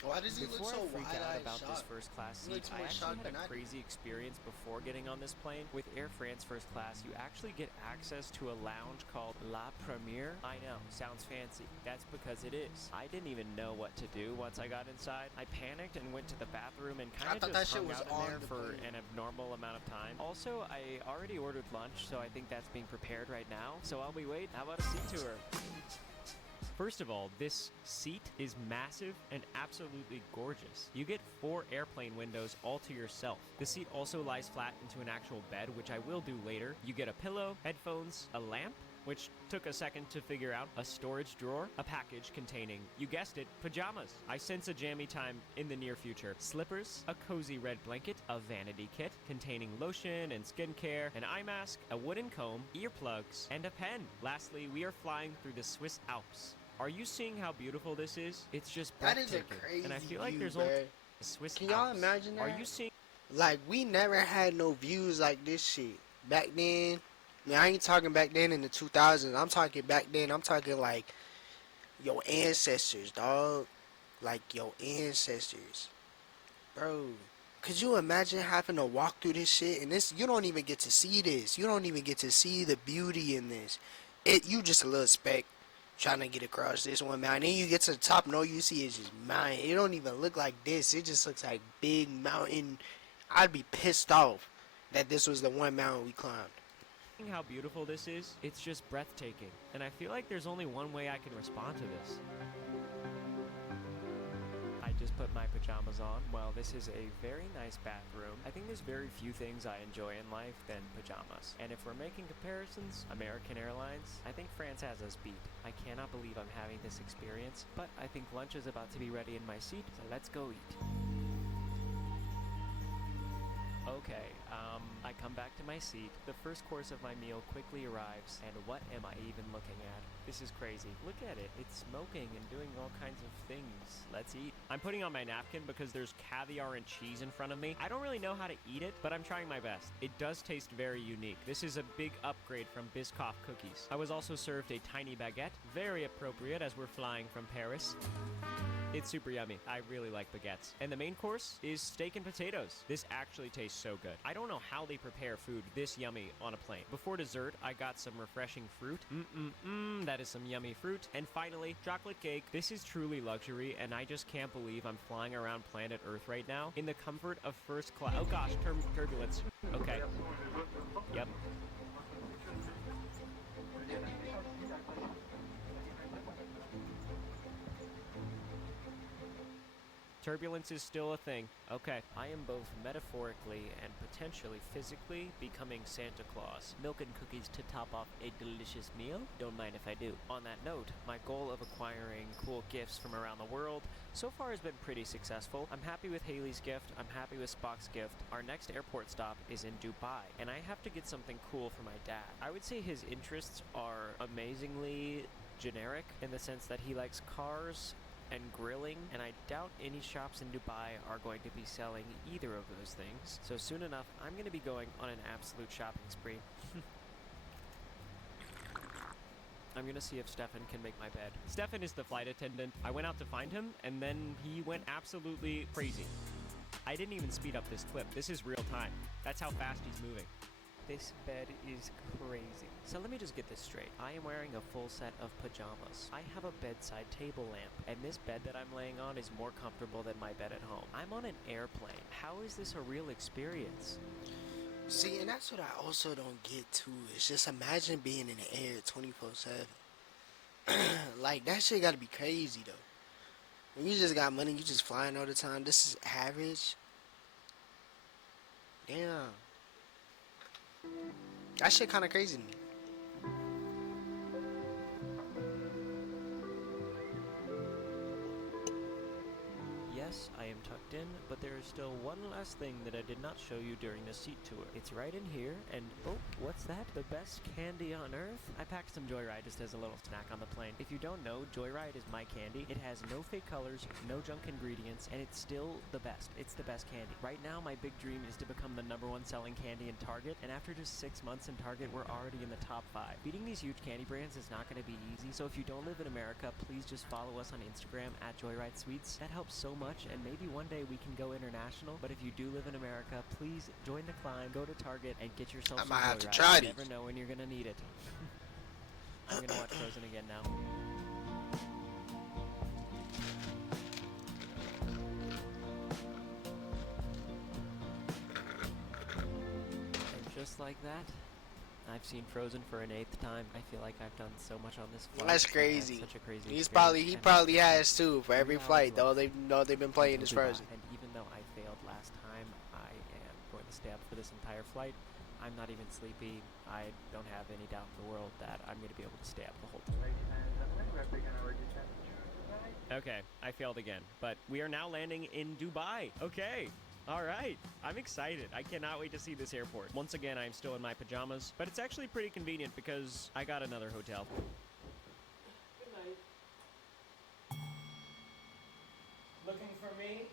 Why does he Before look so I freak out wide-eyed about this shocked? first class He seat, looks I more actually shocked had than a I do. crazy experience before getting on this plane. With Air France first class, you actually get access to a lounge called La Premiere. I know, sounds fancy. That's because it is. I didn't even know what to do once I got inside. I panicked and went to the bathroom and I kind of thought that just shit hung was out in on there the for plane. an abnormal amount of time. Also, I already ordered lunch, so I think that's being prepared right now. So while we wait, how about a seat tour? First of all, this seat is massive and absolutely gorgeous. You get 4 airplane windows all to yourself. The seat also lies flat into an actual bed, which I will do later. You get a pillow, headphones, a lamp, which took a second to figure out, a storage drawer, a package containing, you guessed it, pajamas. I sense a jammy time in the near future. Slippers, a cozy red blanket, a vanity kit containing lotion and skincare, an eye mask, a wooden comb, earplugs, and a pen. Lastly, we are flying through the Swiss Alps. Are you seeing how beautiful this is? It's just That is breathtaking. a crazy and I feel like view, there's bruh. only the Swiss Can y'all Alps. imagine that? Are you seeing? Like, we never had no views like this shit. Back then, I mean, I ain't talking back then in the 2000s. I'm talking back then, I'm talking like your ancestors, dog. Like, your ancestors. Bro, could you imagine having to walk through this shit? And this, you don't even get to see this. You don't even get to see the beauty in this. You just a little speck trying to get across this one mountain. Then you get to the top and all you see is just mountain. It don't even look like this. It just looks like big mountain. I'd be pissed off that this was the one mountain we climbed. How beautiful this is? It's just breathtaking. And I feel like there's only one way I can respond to this. I just put my pajamas on. Well, this is a very nice bathroom. I think there's very few things I enjoy in life than pajamas. And if we're making comparisons, American Airlines, I think France has us beat. I cannot believe I'm having this experience, but I think lunch is about to be ready in my seat, so let's go eat. Okay, I come back to my seat. The first course of my meal quickly arrives, and what am I even looking at? This is crazy. Look at it. It's smoking and doing all kinds of things. Let's eat. I'm putting on my napkin because there's caviar and cheese in front of me. I don't really know how to eat it, but I'm trying my best. It does taste very unique. This is a big upgrade from Biscoff cookies. I was also served a tiny baguette, very appropriate as we're flying from Paris. It's super yummy. I really like baguettes. And the main course is steak and potatoes. This actually tastes so good. I don't know how they prepare food this yummy on a plane. Before dessert, I got some refreshing fruit. That is some yummy fruit. And finally, chocolate cake. This is truly luxury, and I just can't believe I'm flying around planet Earth right now in the comfort of first class. Oh gosh, turbulence. Okay. Yep. Turbulence is still a thing. Okay. I am both metaphorically and potentially physically becoming Santa Claus. Milk and cookies to top off a delicious meal? Don't mind if I do. On that note, my goal of acquiring cool gifts from around the world so far has been pretty successful. I'm happy with Haley's gift. I'm happy with Spock's gift. Our next airport stop is in Dubai, and I have to get something cool for my dad. I would say his interests are amazingly generic in the sense that he likes cars and grilling, and I doubt any shops in Dubai are going to be selling either of those things. So soon enough, I'm going to be going on an absolute shopping spree. I'm gonna see if Stefan can make my bed. Stefan is the flight attendant. I went out to find him, and then he went absolutely crazy. I didn't even speed up this clip. This is real time. That's how fast he's moving. This bed is crazy. So let me just get this straight. I am wearing a full set of pajamas. I have a bedside table lamp, and this bed that I'm laying on is more comfortable than my bed at home. I'm on an airplane. How is this a real experience? See, and that's what I also don't get too. It's just imagine being in the air 24/7. Like, that shit gotta be crazy though. When you just got money, you just flying all the time. This is average. Damn. That shit kinda crazy to me. Yes, Yes, I am tucked in, but there is still one last thing that I did not show you during the seat tour. It's right in here, and oh, what's that? The best candy on earth? I packed some Joyride just as a little snack on the plane. If you don't know, Joyride is my candy. It has no fake colors, no junk ingredients, and it's still the best. It's the best candy. Right now, my big dream is to become the #1 selling candy in Target, and after just 6 months in Target, we're already in the top 5. Beating these huge candy brands is not going to be easy, so if you don't live in America, please just follow us on Instagram at Joyride Sweets. That helps so much, and maybe one day we can go international, but if you do live in America, please join the climb, go to Target, and get yourself some might have to Joyride. try You these. never know when you're going to need it. I'm going to watch Frozen again now. And just like that, I've seen Frozen for an 8th time. I feel like I've done so much on this flight. That's I've had crazy. Such a crazy He experience. probably has too for every 3 flight. hours Though left they know they've been playing this until Dubai. Frozen. And even though I failed last time, I am going to stay up for this entire flight. I'm not even sleepy. I don't have any doubt in the world that I'm going to be able to stay up the whole time. Okay, I failed again, but we are now landing in Dubai. Okay. All right, I'm excited. I cannot wait to see this airport. Once again, I'm still in my pajamas, but it's actually pretty convenient because I got another hotel. Good night. Looking for me?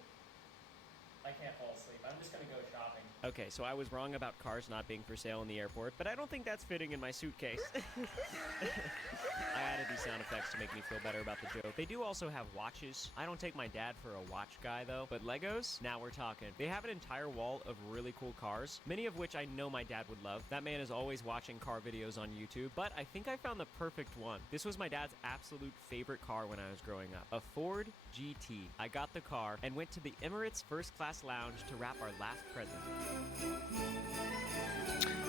I can't fall asleep. I'm just gonna go shopping. Okay, so I was wrong about cars not being for sale in the airport, but I don't think that's fitting in my suitcase. I added these sound effects to make me feel better about the joke. They do also have watches. I don't take my dad for a watch guy, though, but Legos? Now we're talking. They have an entire wall of really cool cars, many of which I know my dad would love. That man is always watching car videos on YouTube, but I think I found the perfect one. This was my dad's absolute favorite car when I was growing up, a Ford GT. I got the car and went to the Emirates First Class Lounge to wrap our last present.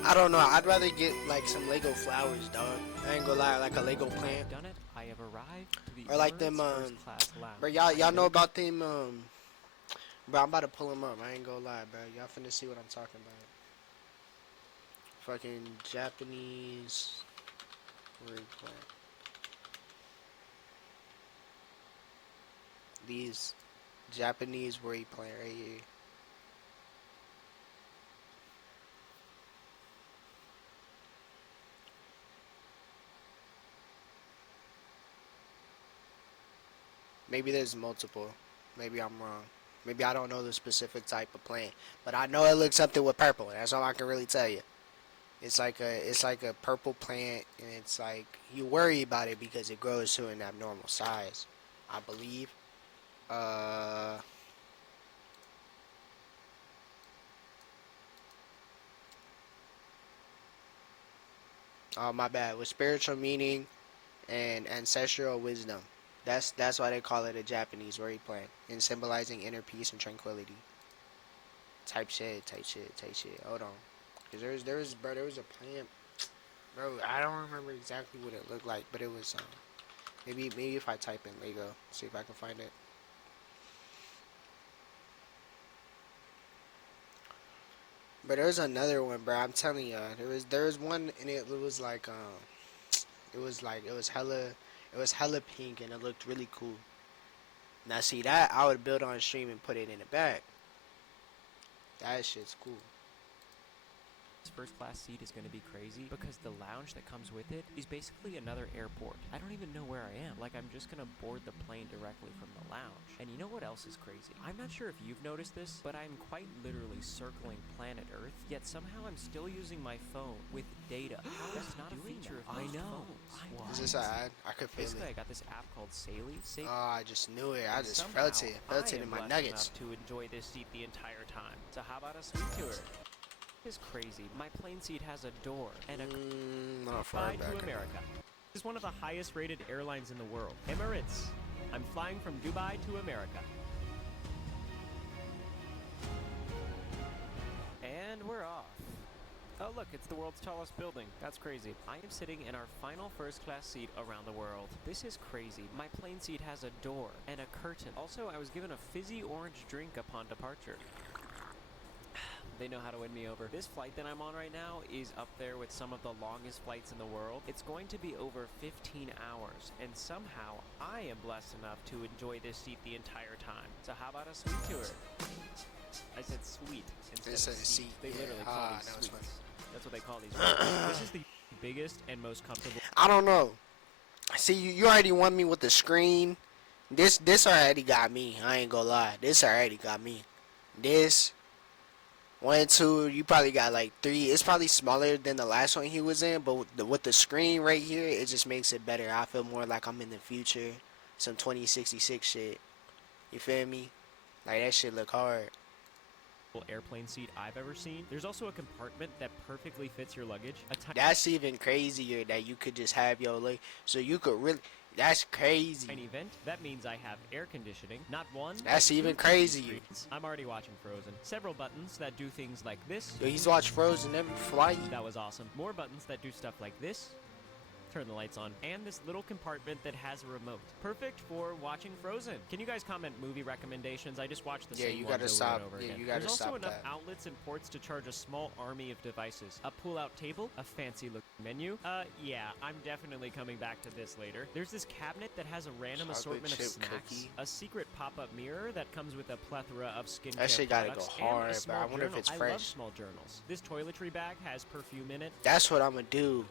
I don't know. I'd rather get like some Lego flowers, dog. I ain't gonna lie, like a Lego plant. I've done it. I have arrived to the Or like Emirates them, First Class Lounge. bro. Y'all know about them, bro. I'm about to pull them up. I ain't gonna lie, bro. Y'all finna see what I'm talking about. Fucking Japanese word plant. These Japanese word plant right here. Maybe there's multiple. Maybe I'm wrong. Maybe I don't know the specific type of plant, but I know it looks something with purple. That's all I can really tell you. It's like a purple plant, and it's like you worry about it because it grows to an abnormal size, I believe. Oh, my bad. With spiritual meaning and ancestral wisdom. That's why they call it a Japanese worry plant, and symbolizing inner peace and tranquility. Type shit. Hold on, cause there was a plant, bro. I don't remember exactly what it looked like, but it was maybe if I type in Lego, see if I can find it. But there's another one, bro. I'm telling you, there was one, and it was like it was hella pink, and it looked really cool. Now see that I would build on stream and put it in the bag. That shit's cool. This first class seat is going to be crazy because the lounge that comes with it is basically another airport. I don't even know where I am. Like, I'm just going to board the plane directly from the lounge. And you know what else is crazy? I'm not sure if you've noticed this, but I'm quite literally circling planet Earth, yet somehow I'm still using my phone with data. That's not a feature of most phones. Is this an ad? I could feel Basically, it. I got this app called Saily. Oh, I just knew it. I just Somehow, felt it in my nuggets. To enjoy this seat the entire time. So how about a sweet tour? This is crazy. My plane seat has a door and a fly to America. This is one of the highest rated airlines in the world. Emirates. I'm flying from Dubai to America. And we're off. Oh look, it's the world's tallest building. That's crazy. I am sitting in our final first class seat around the world. This is crazy. My plane seat has a door and a curtain. Also, I was given a fizzy orange drink upon departure. They know how to win me over. This flight that I'm on right now is up there with some of the longest flights in the world. It's going to be over 15 hours, and somehow I am blessed enough to enjoy this seat the entire time. So how about a suite tour? I said sweet instead of seat. They literally call these suites. That's what they call these. This is the biggest and most comfortable. I don't know. See, you already won me with the screen. This already got me. I ain't gonna lie. This already got me. This 1 and 2, you probably got like 3. It's probably smaller than the last one he was in, but with the screen right here, it just makes it better. I feel more like I'm in the future. Some 2066 shit. You feel me? Like, that shit look hard. Airplane seat I've ever seen. There's also a compartment that perfectly fits your luggage. That's even crazier that you could just have your leg. So you could really. That's crazy. Tiny vent. That means I have air conditioning. Not one. That's even crazier. I'm already watching Frozen. Several buttons that do things like this. Yo, he's watched Frozen every flight. That was awesome. More buttons that do stuff like this. Turn the lights on, and this little compartment that has a remote. Perfect for watching Frozen. Can you guys comment movie recommendations? I just watched the same ones over and over again. There's also enough outlets and ports to charge a small army of devices. A pull-out table, a fancy-looking menu. Yeah, I'm definitely coming back to this later. There's this cabinet that has a random assortment of snacks. A secret pop-up mirror that comes with a plethora of skincare That shit gotta go hard, but I wonder if it's fresh. I love small journals. This toiletry bag has perfume in it. That's what I'm gonna do.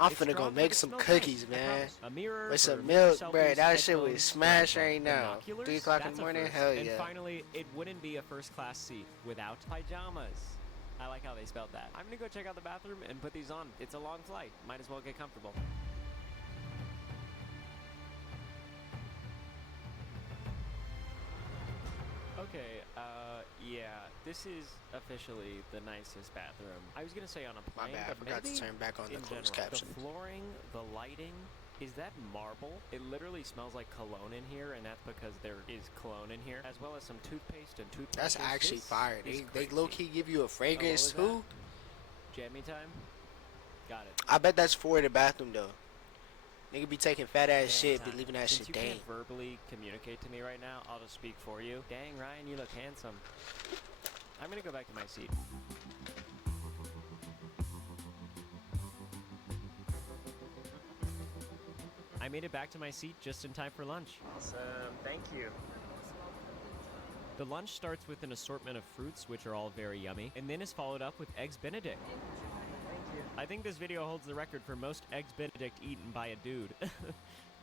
I'm finna go make some cookies, man. A mirror with some milk, bruh. That shit would smash right now. 3 o'clock in the morning? Hell yeah. And finally, it wouldn't be a first-class seat without pajamas. I like how they spelled that. I'm gonna go check out the bathroom and put these on. It's a long flight. Might as well get comfortable. Okay, yeah, this is officially the nicest bathroom. I was gonna say on a plane, My bad, I forgot to turn back on the closed captions. The flooring, the lighting, is that marble? It literally smells like cologne in here, and that's because there is cologne in here, as well as some toothpaste and toothpaste. That's actually fire. They low-key give you a fragrance, too. Jammy time? Got it. I bet that's for the bathroom, though. Nigga be taking fat ass shit, be leaving that shit dang. Since you can't verbally communicate to me right now, I'll just speak for you. Dang, Ryan, you look handsome. I'm gonna go back to my seat. I made it back to my seat just in time for lunch. Awesome, thank you. The lunch starts with an assortment of fruits, which are all very yummy, and then is followed up with Eggs Benedict. I think this video holds the record for most Eggs Benedict eaten by a dude.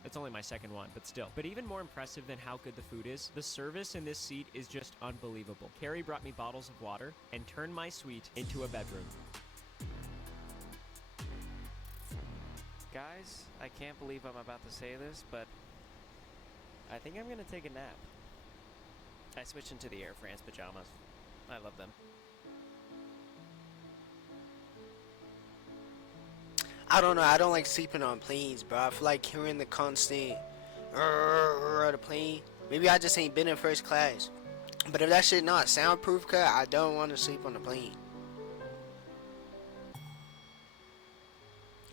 It's only my second one, but still. But even more impressive than how good the food is, the service in this seat is just unbelievable. Carrie brought me bottles of water and turned my suite into a bedroom. Guys, I can't believe I'm about to say this, but I think I'm gonna take a nap. I switched into the Air France pajamas. I love them. I don't know. I don't like sleeping on planes, bro. I feel like hearing the constant of the plane. Maybe I just ain't been in first class. But if that shit not soundproof, cut, I don't want to sleep on the plane.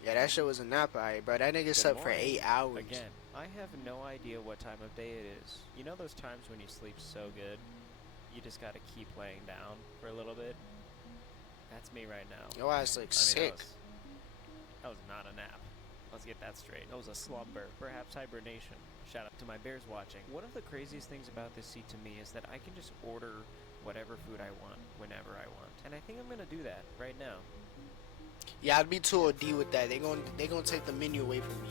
Yeah, that shit was a nap, alright, bro. That nigga slept for 8 hours. Again, I have no idea what time of day it is. You know those times when you sleep so good, you just gotta keep laying down for a little bit? That's me right now. Your ass looks sick. That was not a nap. Let's get that straight. That was a slumber, perhaps hibernation. Shout out to my bears watching. One of the craziest things about this seat to me is that I can just order whatever food I want, whenever I want. And I think I'm gonna do that right now. Yeah, I'd be too OD with that. They gonna take the menu away from me.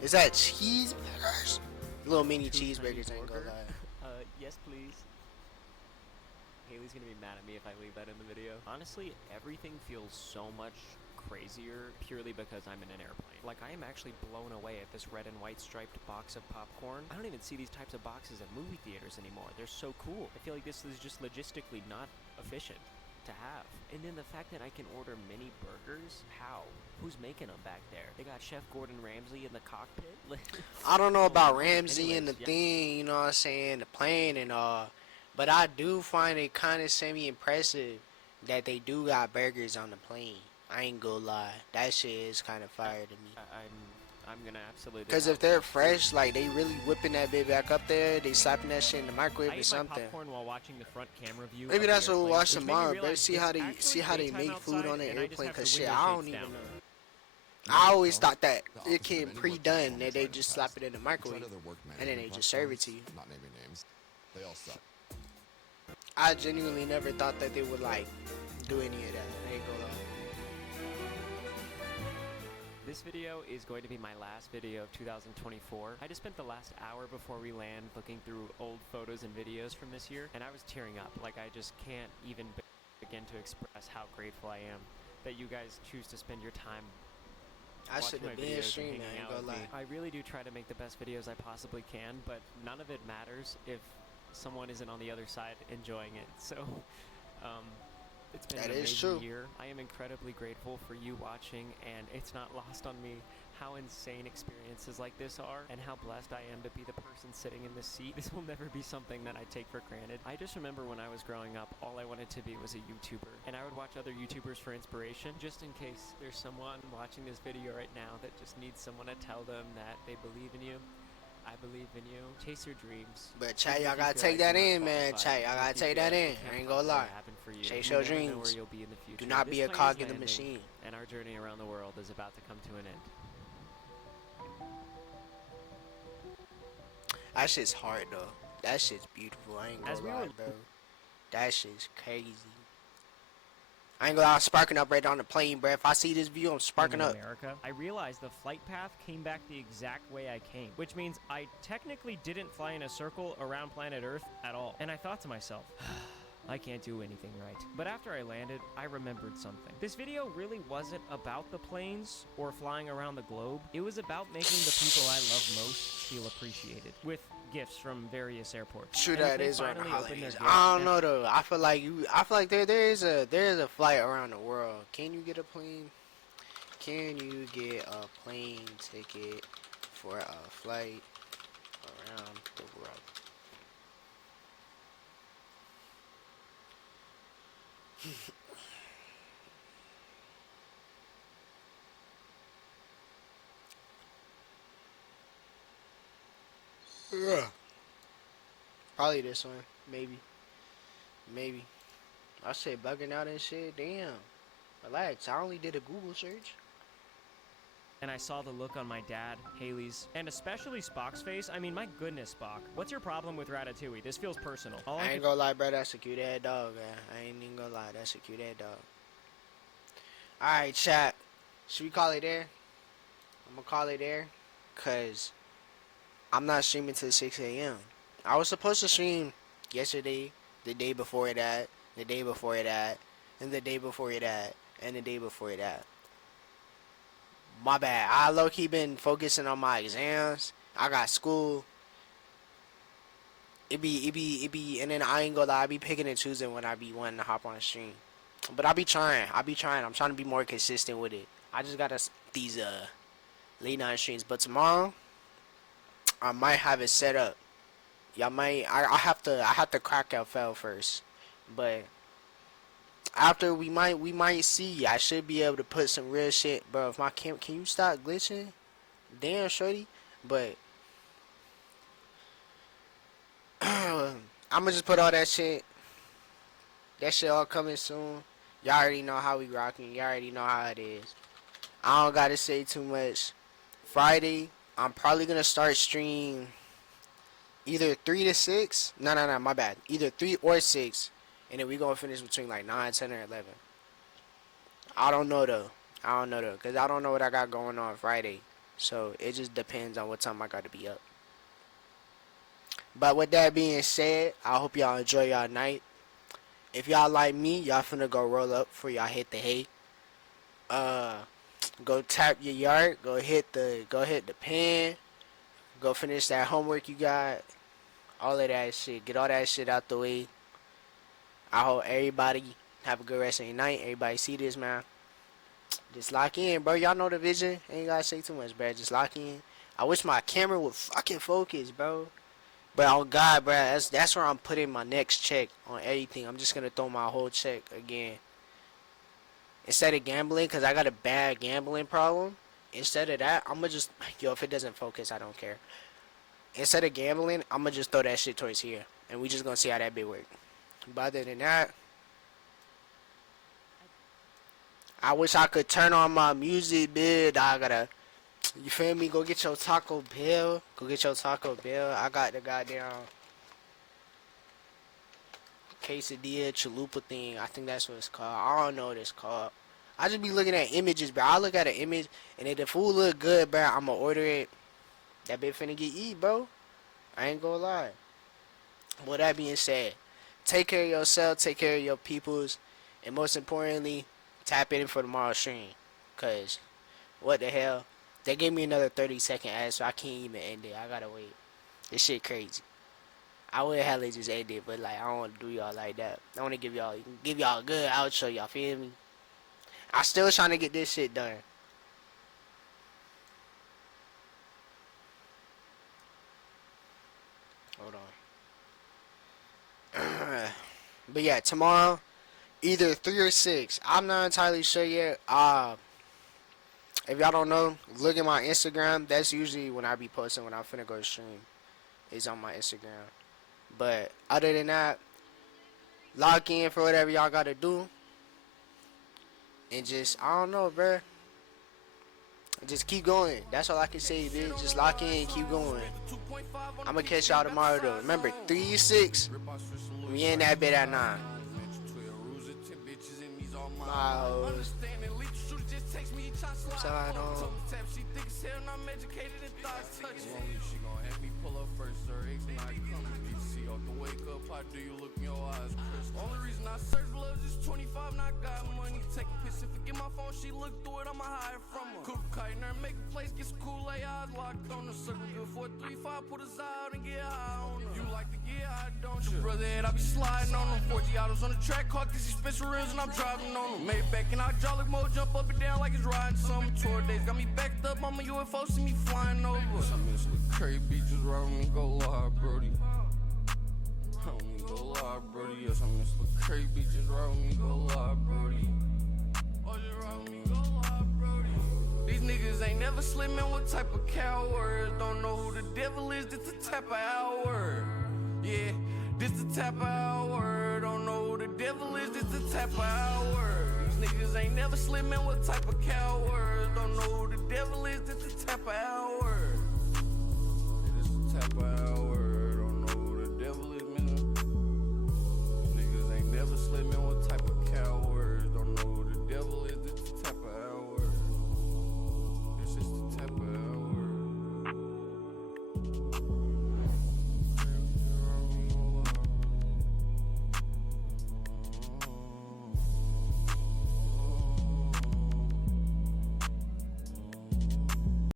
Is that cheeseburgers? Little mini cheeseburgers, ain't gonna lie. Yes please. Haley's gonna be mad at me if I leave that in the video. Honestly, everything feels so much crazier purely because I'm in an airplane. Like, I am actually blown away at this red and white striped box of popcorn. I don't even see these types of boxes at movie theaters anymore. They're so cool. I feel like this is just logistically not efficient to have. And then the fact that I can order mini burgers, how? Who's making them back there? They got Chef Gordon Ramsay in the cockpit? I don't know about Ramsay and the thing, you know what I'm saying, the plane and all, but I do find it kind of semi-impressive that they do got burgers on the plane. I ain't gonna lie. That shit is kind of fire to me. I'm gonna absolutely. Because if they're fresh, like they really whipping that bit back up there, they slapping that shit in the microwave I or ate my something. popcorn while watching the front camera view. Maybe of that's the what we'll airplane, watch which made me tomorrow, bro. realize See it's how they actually make daytime food on outside, the and I just airplane. have the Cause shit, window I don't shades even down. know. I always thought that it came pre-done, that they just slap it in the microwave and then they just serve it to you. Not naming names. They all suck. I genuinely never thought that they would like do any of that. I ain't gonna lie. This video is going to be my last video of 2024. I just spent the last hour before we land looking through old photos and videos from this year, and I was tearing up. Like, I just can't even begin to express how grateful I am that you guys choose to spend your time I watching should my have been videos and streaming, hanging I ain't out gonna with me. lie. I really do try to make the best videos I possibly can, but none of it matters if someone isn't on the other side enjoying it. So, it's been That an is amazing true. year. I am incredibly grateful for you watching, and it's not lost on me how insane experiences like this are and how blessed I am to be the person sitting in this seat. This will never be something that I take for granted. I just remember when I was growing up, all I wanted to be was a YouTuber, and I would watch other YouTubers for inspiration, just in case there's someone watching this video right now that just needs someone to tell them that they believe in you. I believe in you. Chase your dreams. But chat, Even y'all if you gotta feel take like that you're in, not man. qualified, Chat, y'all even gotta if you take feel that like in. it can't I ain't gonna possibly lie. happen for you, Chase you your never know where dreams. you'll be in the future. Do not This be a plane cog is in the landing, machine. and our journey around the world is about to come to an end. That shit's hard though. That shit's beautiful. I ain't As gonna we lie, were- bro. That shit's crazy. I ain't gonna lie, I'm sparking up right on the plane, bro. If I see this view, I'm sparking in up. America, I realized the flight path came back the exact way I came, which means I technically didn't fly in a circle around planet Earth at all. And I thought to myself, I can't do anything right. But after I landed, I remembered something. This video really wasn't about the planes or flying around the globe. It was about making the people I love most feel appreciated with gifts from various airports. True, And that they is around the finally opened their holidays. gifts I don't and- know though. I feel like there is a flight around the world. Can you get a plane? Can you get a plane ticket for a flight around the world? Yeah. Probably this one. Maybe. Maybe. I said bugging out and shit. Damn. Relax. I only did a Google search. And I saw the look on my dad, Haley's, and especially Spock's face. I mean, my goodness, Spock. What's your problem with Ratatouille? This feels personal. All I I ain't gonna lie, bro. That's a cute ass dog, man. I ain't even gonna lie. That's a cute ass dog. Alright, chat. Should we call it there? I'm gonna call it there. Cause I'm not streaming till 6 a.m. I was supposed to stream yesterday, the day before that, the day before that, and the day before that, and the day before that. My bad. I low-key been focusing on my exams. I got school. It be, and then I ain't gonna lie, I be picking and choosing when I be wanting to hop on a stream. But I be trying. I'm trying to be more consistent with it. I just got these late night streams. But tomorrow, I might have it set up. Y'all might. I have to crack FL first. But after we might see. I should be able to put some real shit, bro. If my can you stop glitching? Damn, shorty. But I'ma just put all that shit. That shit all coming soon. Y'all already know how we rocking. Y'all already know how it is. I don't gotta say too much. Friday, I'm probably gonna start stream either 3 to 6. No, my bad. Either 3 or 6. And then we gonna finish between like 9, 10, or 11. I don't know though. Because I don't know what I got going on Friday. So it just depends on what time I got to be up. But with that being said, I hope y'all enjoy y'all night. If y'all like me, y'all finna go roll up before y'all hit the hay. Go tap your yard. Go hit the pen. Go finish that homework you got. All of that shit. Get all that shit out the way. I hope everybody have a good rest of your night. Everybody see this, man. Just lock in, bro. Y'all know the vision. Ain't gotta say too much, bro. Just lock in. I wish my camera would fucking focus, bro. But oh God, bro, that's where I'm putting my next check on everything. I'm just gonna throw my whole check again. Instead of gambling, because I got a bad gambling problem. instead of that, I'ma just if it doesn't focus, I don't care. Instead of gambling, I'ma just throw that shit towards here, and we just gonna see how that bit work. But other than that, I wish I could turn on my music, bid. I gotta, you feel me? Go get your Taco Bell. Go get your Taco Bell. I got the goddamn quesadilla chalupa thing. I think that's what it's called. I don't know what it's called. I just be looking at images, bro. I look at an image, and if the food look good, bro, I'ma order it. That bit finna get eat, bro. I ain't gonna lie. With that being said, take care of yourself, take care of your peoples, and most importantly, tap in for tomorrow's stream. Cause what the hell? They gave me another 30-second ad, so I can't even end it. I gotta wait. This shit crazy. I would hella just end it, but like I don't want to do y'all like that. I want to give y'all a good outro. Y'all feel me? I still trying to get this shit done. Hold on. But yeah, tomorrow, either 3 or 6. I'm not entirely sure yet. If y'all don't know, look at my Instagram. That's usually when I be posting when I'm finna go to stream. It's on my Instagram. But other than that, lock in for whatever y'all gotta do. And just, I don't know, bruh. Just keep going. That's all I can say, bitch. Just lock in and keep going. I'ma catch y'all tomorrow, though. Remember, 3 or 6. We in that bit at 9. Side on. How do you look in your eyes? Only reason I search love is 25, not got money. Take a piss and forget my phone. She look through it, I'ma hide from her. Cook kite her, make a place, get some cool eyes locked on the circle. Good 435, put us out and get high on her. You like to get high, don't you? Brother, I be sliding on them. 40 autos on the track, caught these special rims and I'm driving on them. Made back in hydraulic mode, jump up and down like it's riding some tour days. Got me backed up on my UFO, see me flying over. Some miss look crazy, just round me, go live, Brody. Go live, Brody. Yes, I'm Mr. Crazy bitches round me, go live, Brody. Oh, just round me, go live, Brody. These niggas ain't never slimming. What type of cowards? Don't know who the devil is. This the type of hour. Yeah, this the type of hour. Don't know who the devil is. This the type of hour. These niggas ain't never slimming. What type of cowards? Don't know who the devil is. This the type of hour. This the type of hour.